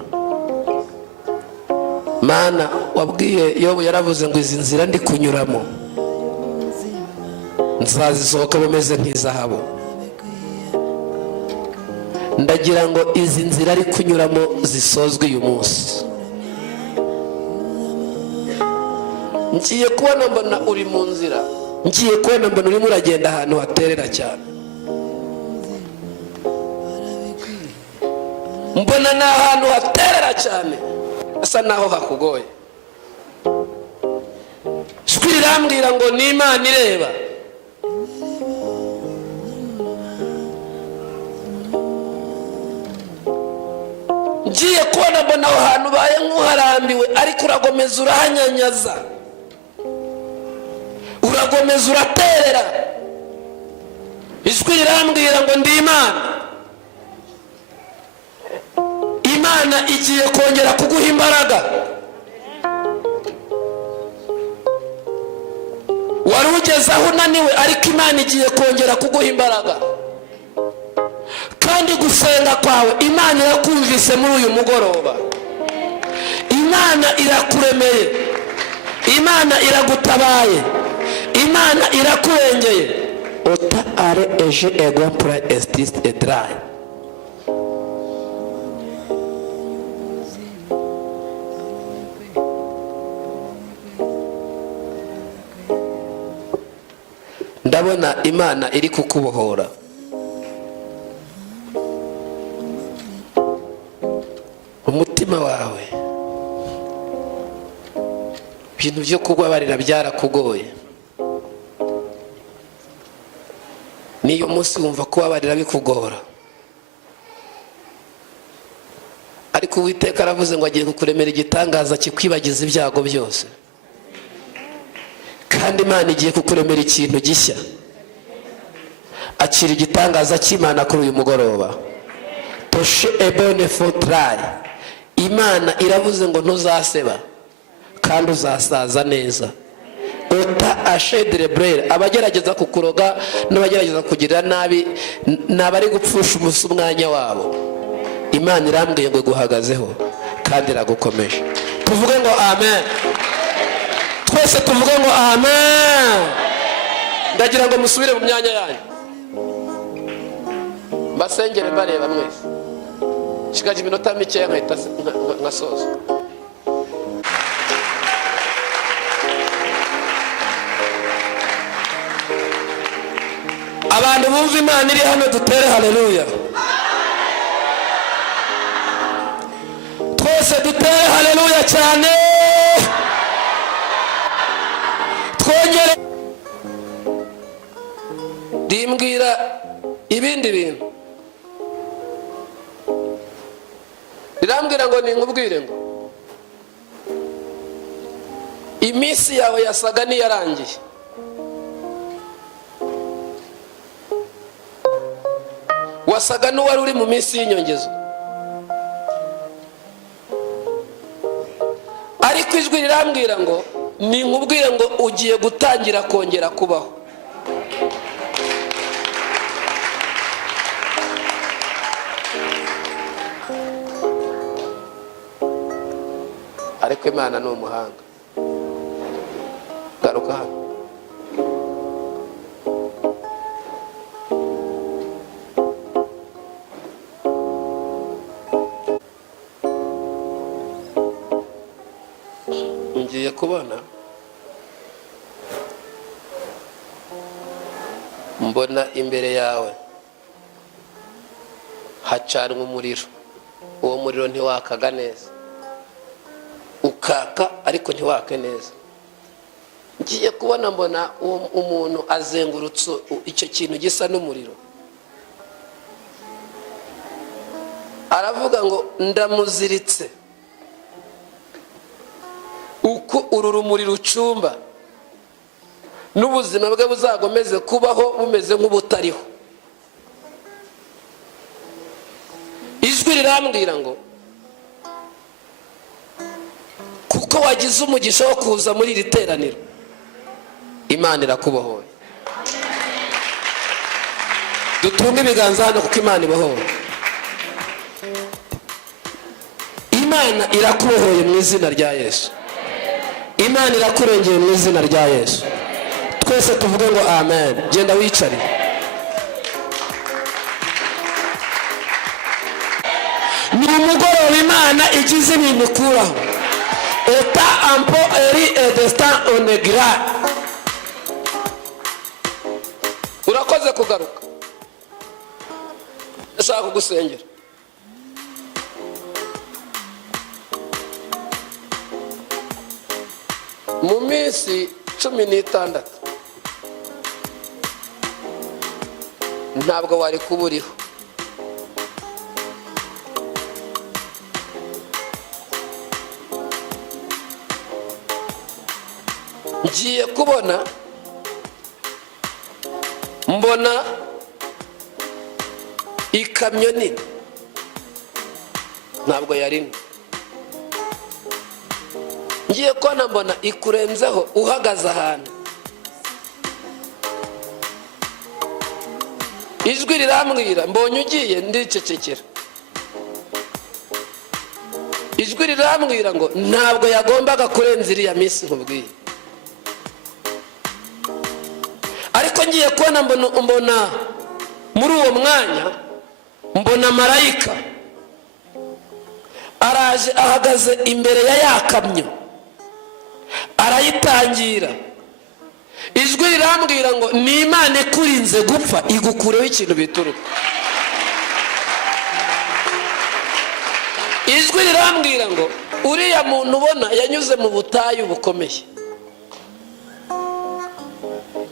Mana wabwiye Yobu, yaravuze ngo izi nzira ndi kunyuramo nzazisohoka bameze nk'izahabu. Ndagira ngo izi nzira ari kunyuramo zisozwe uyu munsi. Ngiye kubona mbona uri mu nzira, ngiye kubona mbona urimo uragenda ahantu haterera cyane. Mbona ni ahantu haterera cyane, asa naho hakugoye. Ijwi rirambwira ngo ni Imana ireba. Ngiye kubona mbona aho hantu ubaye nk'uharambiwe, ariko uragomeza urahanyanyaza, uragomeza uraterera. Ijwi rirambwira ngo ndi Imana. Imana igiye kongera kuguha imbaraga. Wari ugeze aho unaniwe, ariko Imana igiye kongera kuguha imbaraga. Kandi gusenga kwawe Imana irakumvise muri uyu mugoroba. Imana irakuremeye, Imana iragutabaye, Imana irakurengeye. Ota are eje ego pra estis edrai. Ndabona Imana iri kukubohora. Umutima wawe ibintu byo kubabarira byarakugoye. Niyo munsi wumva kubabarira bikugora, ariko Uwiteka aravuze ngo agiye kukuremera igitangaza kikwibagiza ibyago byose. Kandi Imana igiye kukuremera ikintu gishya. Akira igitangaza cy'Imana kuri uyu mugoroba. Toshe ebone fotrai. Imana iravuze ngo ntuzaseba kandi uzasaza neza. Ota ashedre brere. Abagerageza kukuroga n'abagerageza kugirira nabi nabari gupfusha ubusa umwanya wabo. Imana irambwiye ngo guhagazeho kandi iragukomeje. Tuvuge ngo amen. Twese tuvuge ngo amen. Ndagira ngo musubire mu myanya yanyu, basengere bareba mwese. Shikaje iminota mike nkahita ngasoza. Abantu bumva Imana iri hano dutere haleluya. Twese dutere haleluya cyane. Twongere dimbwira ibindi bintu. Rirambwira ngo ninkubwire ngo iminsi yawe yasaga n'iyarangiye, wasaga n'uwari uri mu minsi y'inyongezo, ariko ijwi rirambwira ngo ninkubwire ngo ugiye gutangira kongera kubaho. Ariko Imana ni umuhanga. Garuka hano. Ngiye kubona mbona imbere yawe hacanwa umuriro. Uwo muriro ntiwakaga neza, ukaka ariko ntiwake neza. Ngiye kubona mbona umuntu azengurutse icyo kintu gisa n'umuriro, aravuga ngo ndamuziritse uko uru rumuri rucumba, n'ubuzima bwe buzagomeze kubaho bumeze nk'ubutariho. Ijwi rirambwira ngo kuko wagize umugisha wo kuza muri iri teraniro, Imana irakubohoye. Dutunge ibiganza hano kuko Imana ibohoye. Imana irakubohoye mu izina rya Yesu. Imana irakurengeye mu izina rya Yesu. Twese tuvuge ngo amen. Genda wicare. Ni umugoroba Imana igize ibintu ikuraho. Eta ampo eri edestan onegra. Urakoze kugaruka. Ndashaka kugusengera. Mu minsi 16 ntabwo wari kuburiho. Ngiye kubona mbona ikamyo nini, ntabwo yari nini. Ngiye kubona mbona ikurenzeho uhagaze ahantu. Ijwi rirambwira mbonye ugiye ndicecekera. Ijwi rirambwira ngo ntabwo yagombaga kurenza iriya minsi nkubwiye. Ariko ngiye kubona mbona muri uwo mwanya mbona marayika araje ahagaze imbere ya yakamyo, arayitangira. Ijwi rirambwira ngo ni Imana ikurinze gupfa igukureho ikintu bituruka. Ijwi rirambwira ngo uriya muntu ubona yanyuze mu butayu bukomeye,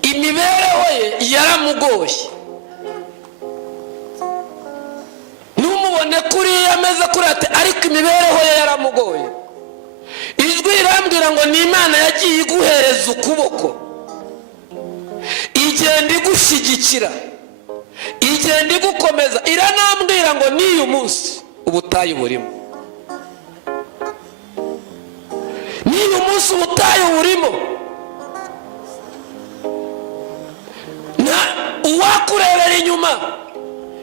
imibereho ye yaramugoye. Numubone kuri ameze kurate ariko imibereho ye yaramugoye. Ijwi rirambwira ngo ni Imana yagiye iguhereza ukuboko, igenda igushyigikira, igenda igukomeza. Iranambwira ngo n'uyu munsi ubutayu burimo, n'uyu munsi ubutayu burimo. Uwakurebera inyuma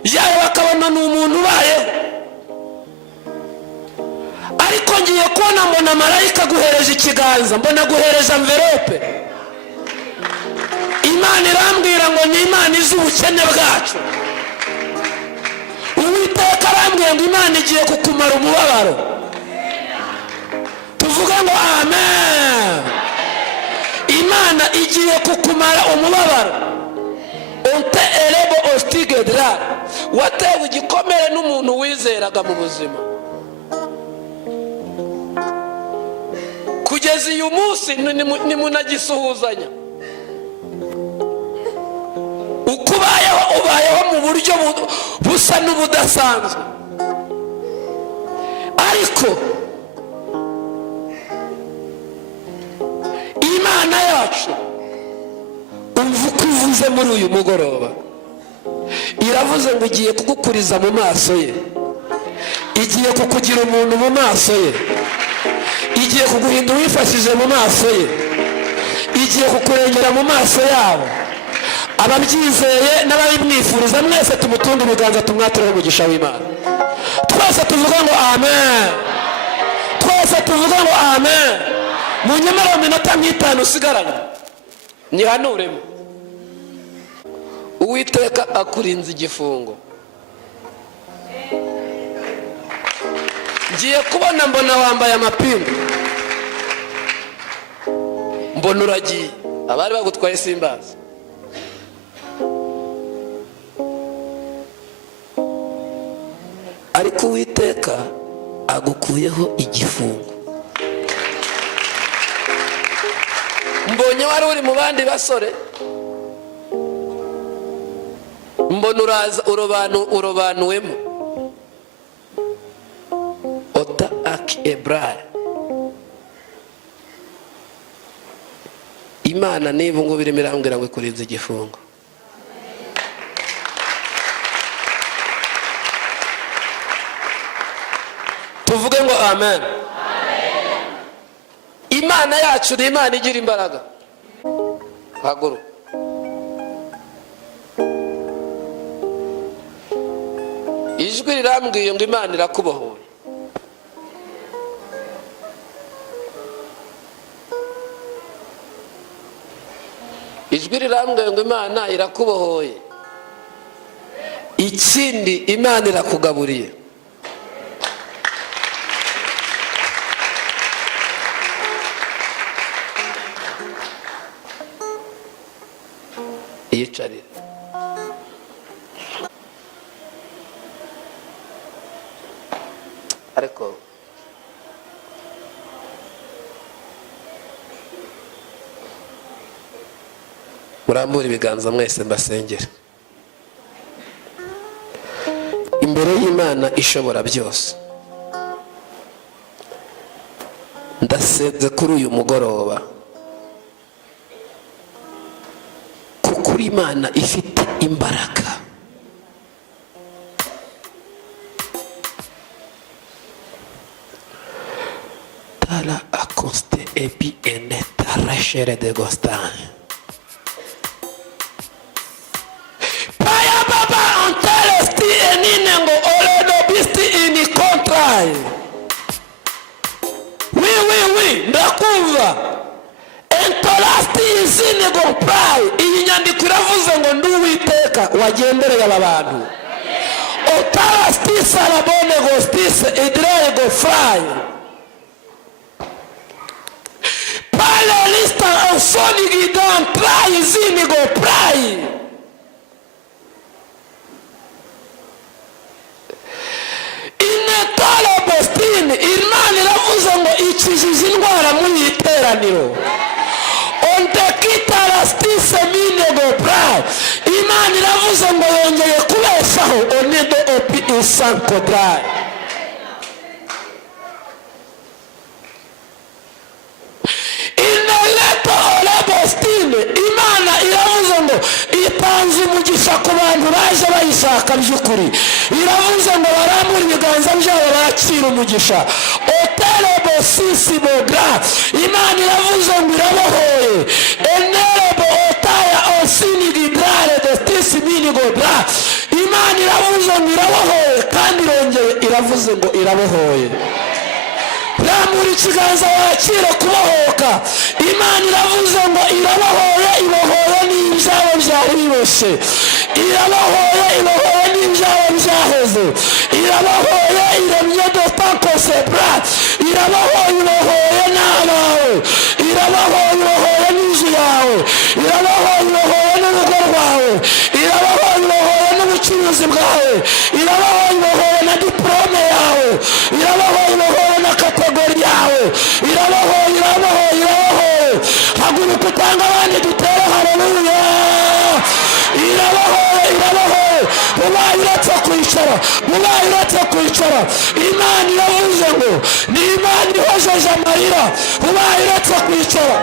yawe bakabona ni umuntu ubayeho. Ariko ngiye kubona mbona marayika guhereje ikiganza, mbona guhereje envelope. Imana irambwira ngo ni Imana izi ubukene bwacu. Uwiteka arambwira ngo Imana igiye kukumara umubabaro. Tuvuge ngo amen. Imana igiye kukumara umubabaro. Onte elebo ostigedra. Watewe igikomere n'umuntu wizeraga mu buzima. Kugeza uyu munsi nimunagisuhuzanya. Ubayeho mu buryo busa n'ubudasanzwe. Ariko imana yacu umva uko ivuze muri uyu mugoroba. Iravuze ngo igiye kugukuriza mu maso ye, igiye kukugira umuntu mu maso ye, igiye kuguhindura wifashije mu maso ye, igiye kukurengera mu maso yabo. Ababyizeye n'ababimwifuriza mwese tumutunge ibiganza, tumwatureho umugisha w'Imana. Twese tuvuga ngo amen, twese tuvuga ngo amen. Mu nyamara mu minota nk'itanu usigaranye nyihanuremo. Uwiteka akurinze igifungo. Ngiye kubona mbona wambaye amapingu, mbona uragiye, abari bagutwaye simbazi. Ariko Uwiteka agukuyeho igifungo. Mbonye wari uri mu bandi basore, mbona uraza urobanuwemo. Ota aki Ebraya. Imana niba ngubu irimo irambwira ngo ikurinze igifungo. Tuvuge ngo amen. Imana yacu ni Imana igira imbaraga. Haguruka. Ijwi rirambwiye ngo Imana irakubohoye. Ijwi rirambwiye ngo Imana irakubohoye. Ikindi Imana irakugaburiye. Yicarire. Ariko murambura ibiganza mwese mbasengera. Imbere y'Imana ishobora byose, ndasenze kuri uyu mugoroba, kuko Imana ifite imbaraga. Tala akoste epi eneta reshere de gostan. Paya baba antelesti eninengo oledo bisti ini kontrai. Oui, ndakumva. Entolasti izine gompai. Iyi nyandiko iravuze ngo ndi Uwiteka wagendereye aba bantu. Otalasti salabone gostise idreye gofai. Pale lista ansoni gidan trai izine goprai. Inetala bostine Imana iravuze ngo ikijije indwara mu iteraniro. Ondekita rastise minego bra. Imana iravuze ngo yongeye kubeshaho onedo opi insanko dry. Ineleto olebostine Imana iravuze ngo itanze umugisha ku bantu baje bayishaka by'ukuri. Iravuze ngo barambura ibiganza byabo bakira umugisha. Otelebo sisi bogra. Imana iravuze ngo irabohoye. Enerebo otaya osini gidrare destisi mini godra. Imana iravuze ngo irabohoye kandi irongeye iravuze ngo irabohoye. Rambura ikiganza wakira kubohoka. Imana iravuze ngo irabohoye, ibohoye n'ibyawe byahiboshe. Irabohoye, ibohoye n'ibyawe byaheze. Irabohoye, iremye dotanko sebra. Irabohoye, ibohoye n'abawe. Irabohoye, ibohoye n'inzu yawe. Irabohoye, ibohoye n'urugo rwawe. Irabohoye, ibohoye n'ubucuruzi bwawe. Irabohoye, ibohoye na diplome yawe. Irabohoye, ibohoye na kategori yawe. Irabohoye, irabohoye, irabohoye. Haguruka utanga abandi dutere haleluya. Irabohoye, irabohoye. Mubaye uretse kwicara, mubaye uretse kwicara. Imana iravuze ngo ni Imana ihojeje amarira. Mubaye uretse kwicara.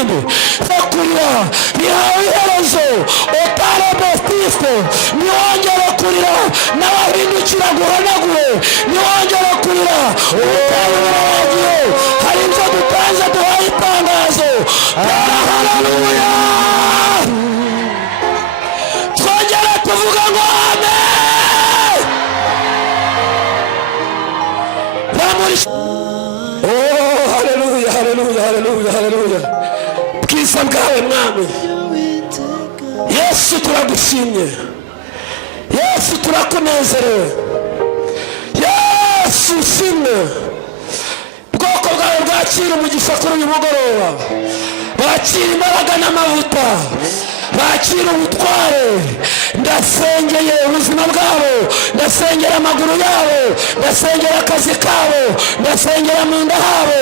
n'ibindi zo kurira bihawe iherezo. Otare bostifo, niwongere kurira n'abahindukira guhanagure, niwongere kurira ubutayu buragiye. Hari ibyo dutanze duhaye itangazo. Haleluya, twongere tuvuga ngo amen. Oh, haleluya, haleluya, haleluya, haleluya. Bwiza bwawe mwami Yesu, turagushimye Yesu, turakunezerewe Yesu. Ushimwe ubwoko bwawe, bwakira umugisha kuri uyu mugoroba, bakira imbaraga n'amavuta, bakira ubutware. Ndasengeye ubuzima bwabo, ndasengera amaguru yabo, ndasengera akazi kabo, ndasengera mu nda habo.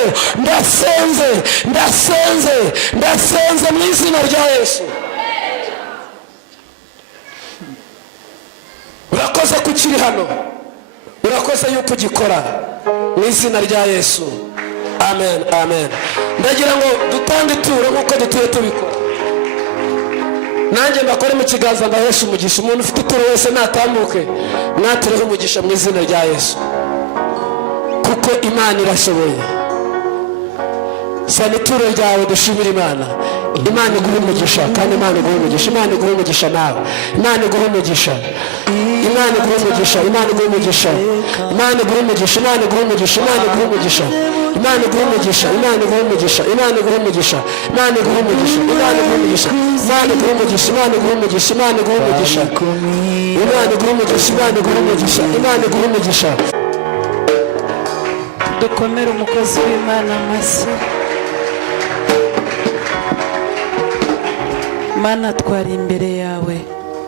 Ndasenze mu izina rya Yesu. Urakoze ko ukiri hano, urakoze yuko ugikora, mu izina rya Yesu. Amen, amen. Ndagira ngo dutange ituro nk'uko dutuye tubikora. Nanjye mbakore mu kiganza mbahesha umugisha. Umuntu ufite ituro wese natambuke, mwatureho umugisha mu izina rya Yesu, kuko Imana irashoboye. Sana ituro ryawe dushimira Imana. Imana iguhe umugisha, kandi Imana iguhe umugisha. Imana iguhe umugisha nawe. Imana iguhe umugisha. Imana iguhe umugisha. Imana iguhe umugisha. Imana iguhe umugisha. Imana iguhe umugisha. Imana iguhe umugisha. Imana iguhe umugisha. Imana iguhe umugisha. Imana iguhe umugisha. Imana iguhe umugisha. Imana iguhe umugisha. Imana iguhe umugisha. Imana iguhe umugisha. Imana iguhe umugisha. Imana iguhe umugisha. Imana iguhe umugisha. Imana iguhe umugisha. dukomere umukozi w'Imana amashyi. Mana, twari imbere yawe,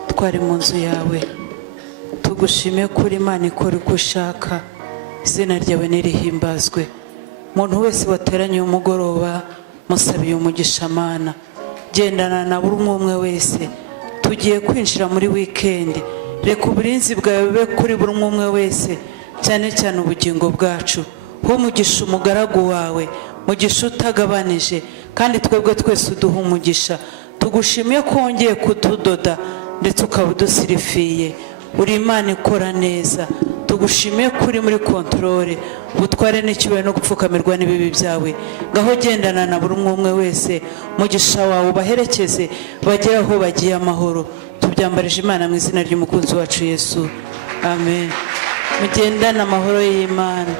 twari mu nzu yawe, tugushime kuri Imana ikora uko ushaka. Izina ryawe nirihimbazwe. Umuntu wese wateranye umugoroba, musabiye umugisha Mana. Gendana na buri umwe wese. Tugiye kwinjira muri weekend. Reka uburinzi bwawe bube kuri buri umwe wese, cyane cyane ubugingo bwacu. Umugisha umugaragu wawe, mugisha utagabanije, kandi twebwe twese uduha umugisha. Tugushimiye ko wongeye kutudoda ndetse ukaba udusirifiye. Uri Imana ikora neza. Tugushimiye kuri muri kontrole, ubutware n'icyubahiro no gupfukamirwa n'ibibi byawe. Ngaho gendana na buri umwe wese, mugisha wawe ubaherekeze bagere aho bagiye amahoro. Tubyambarije Imana mu izina ry'umukunzi wacu Yesu, amen. Mugendane amahoro y'Imana.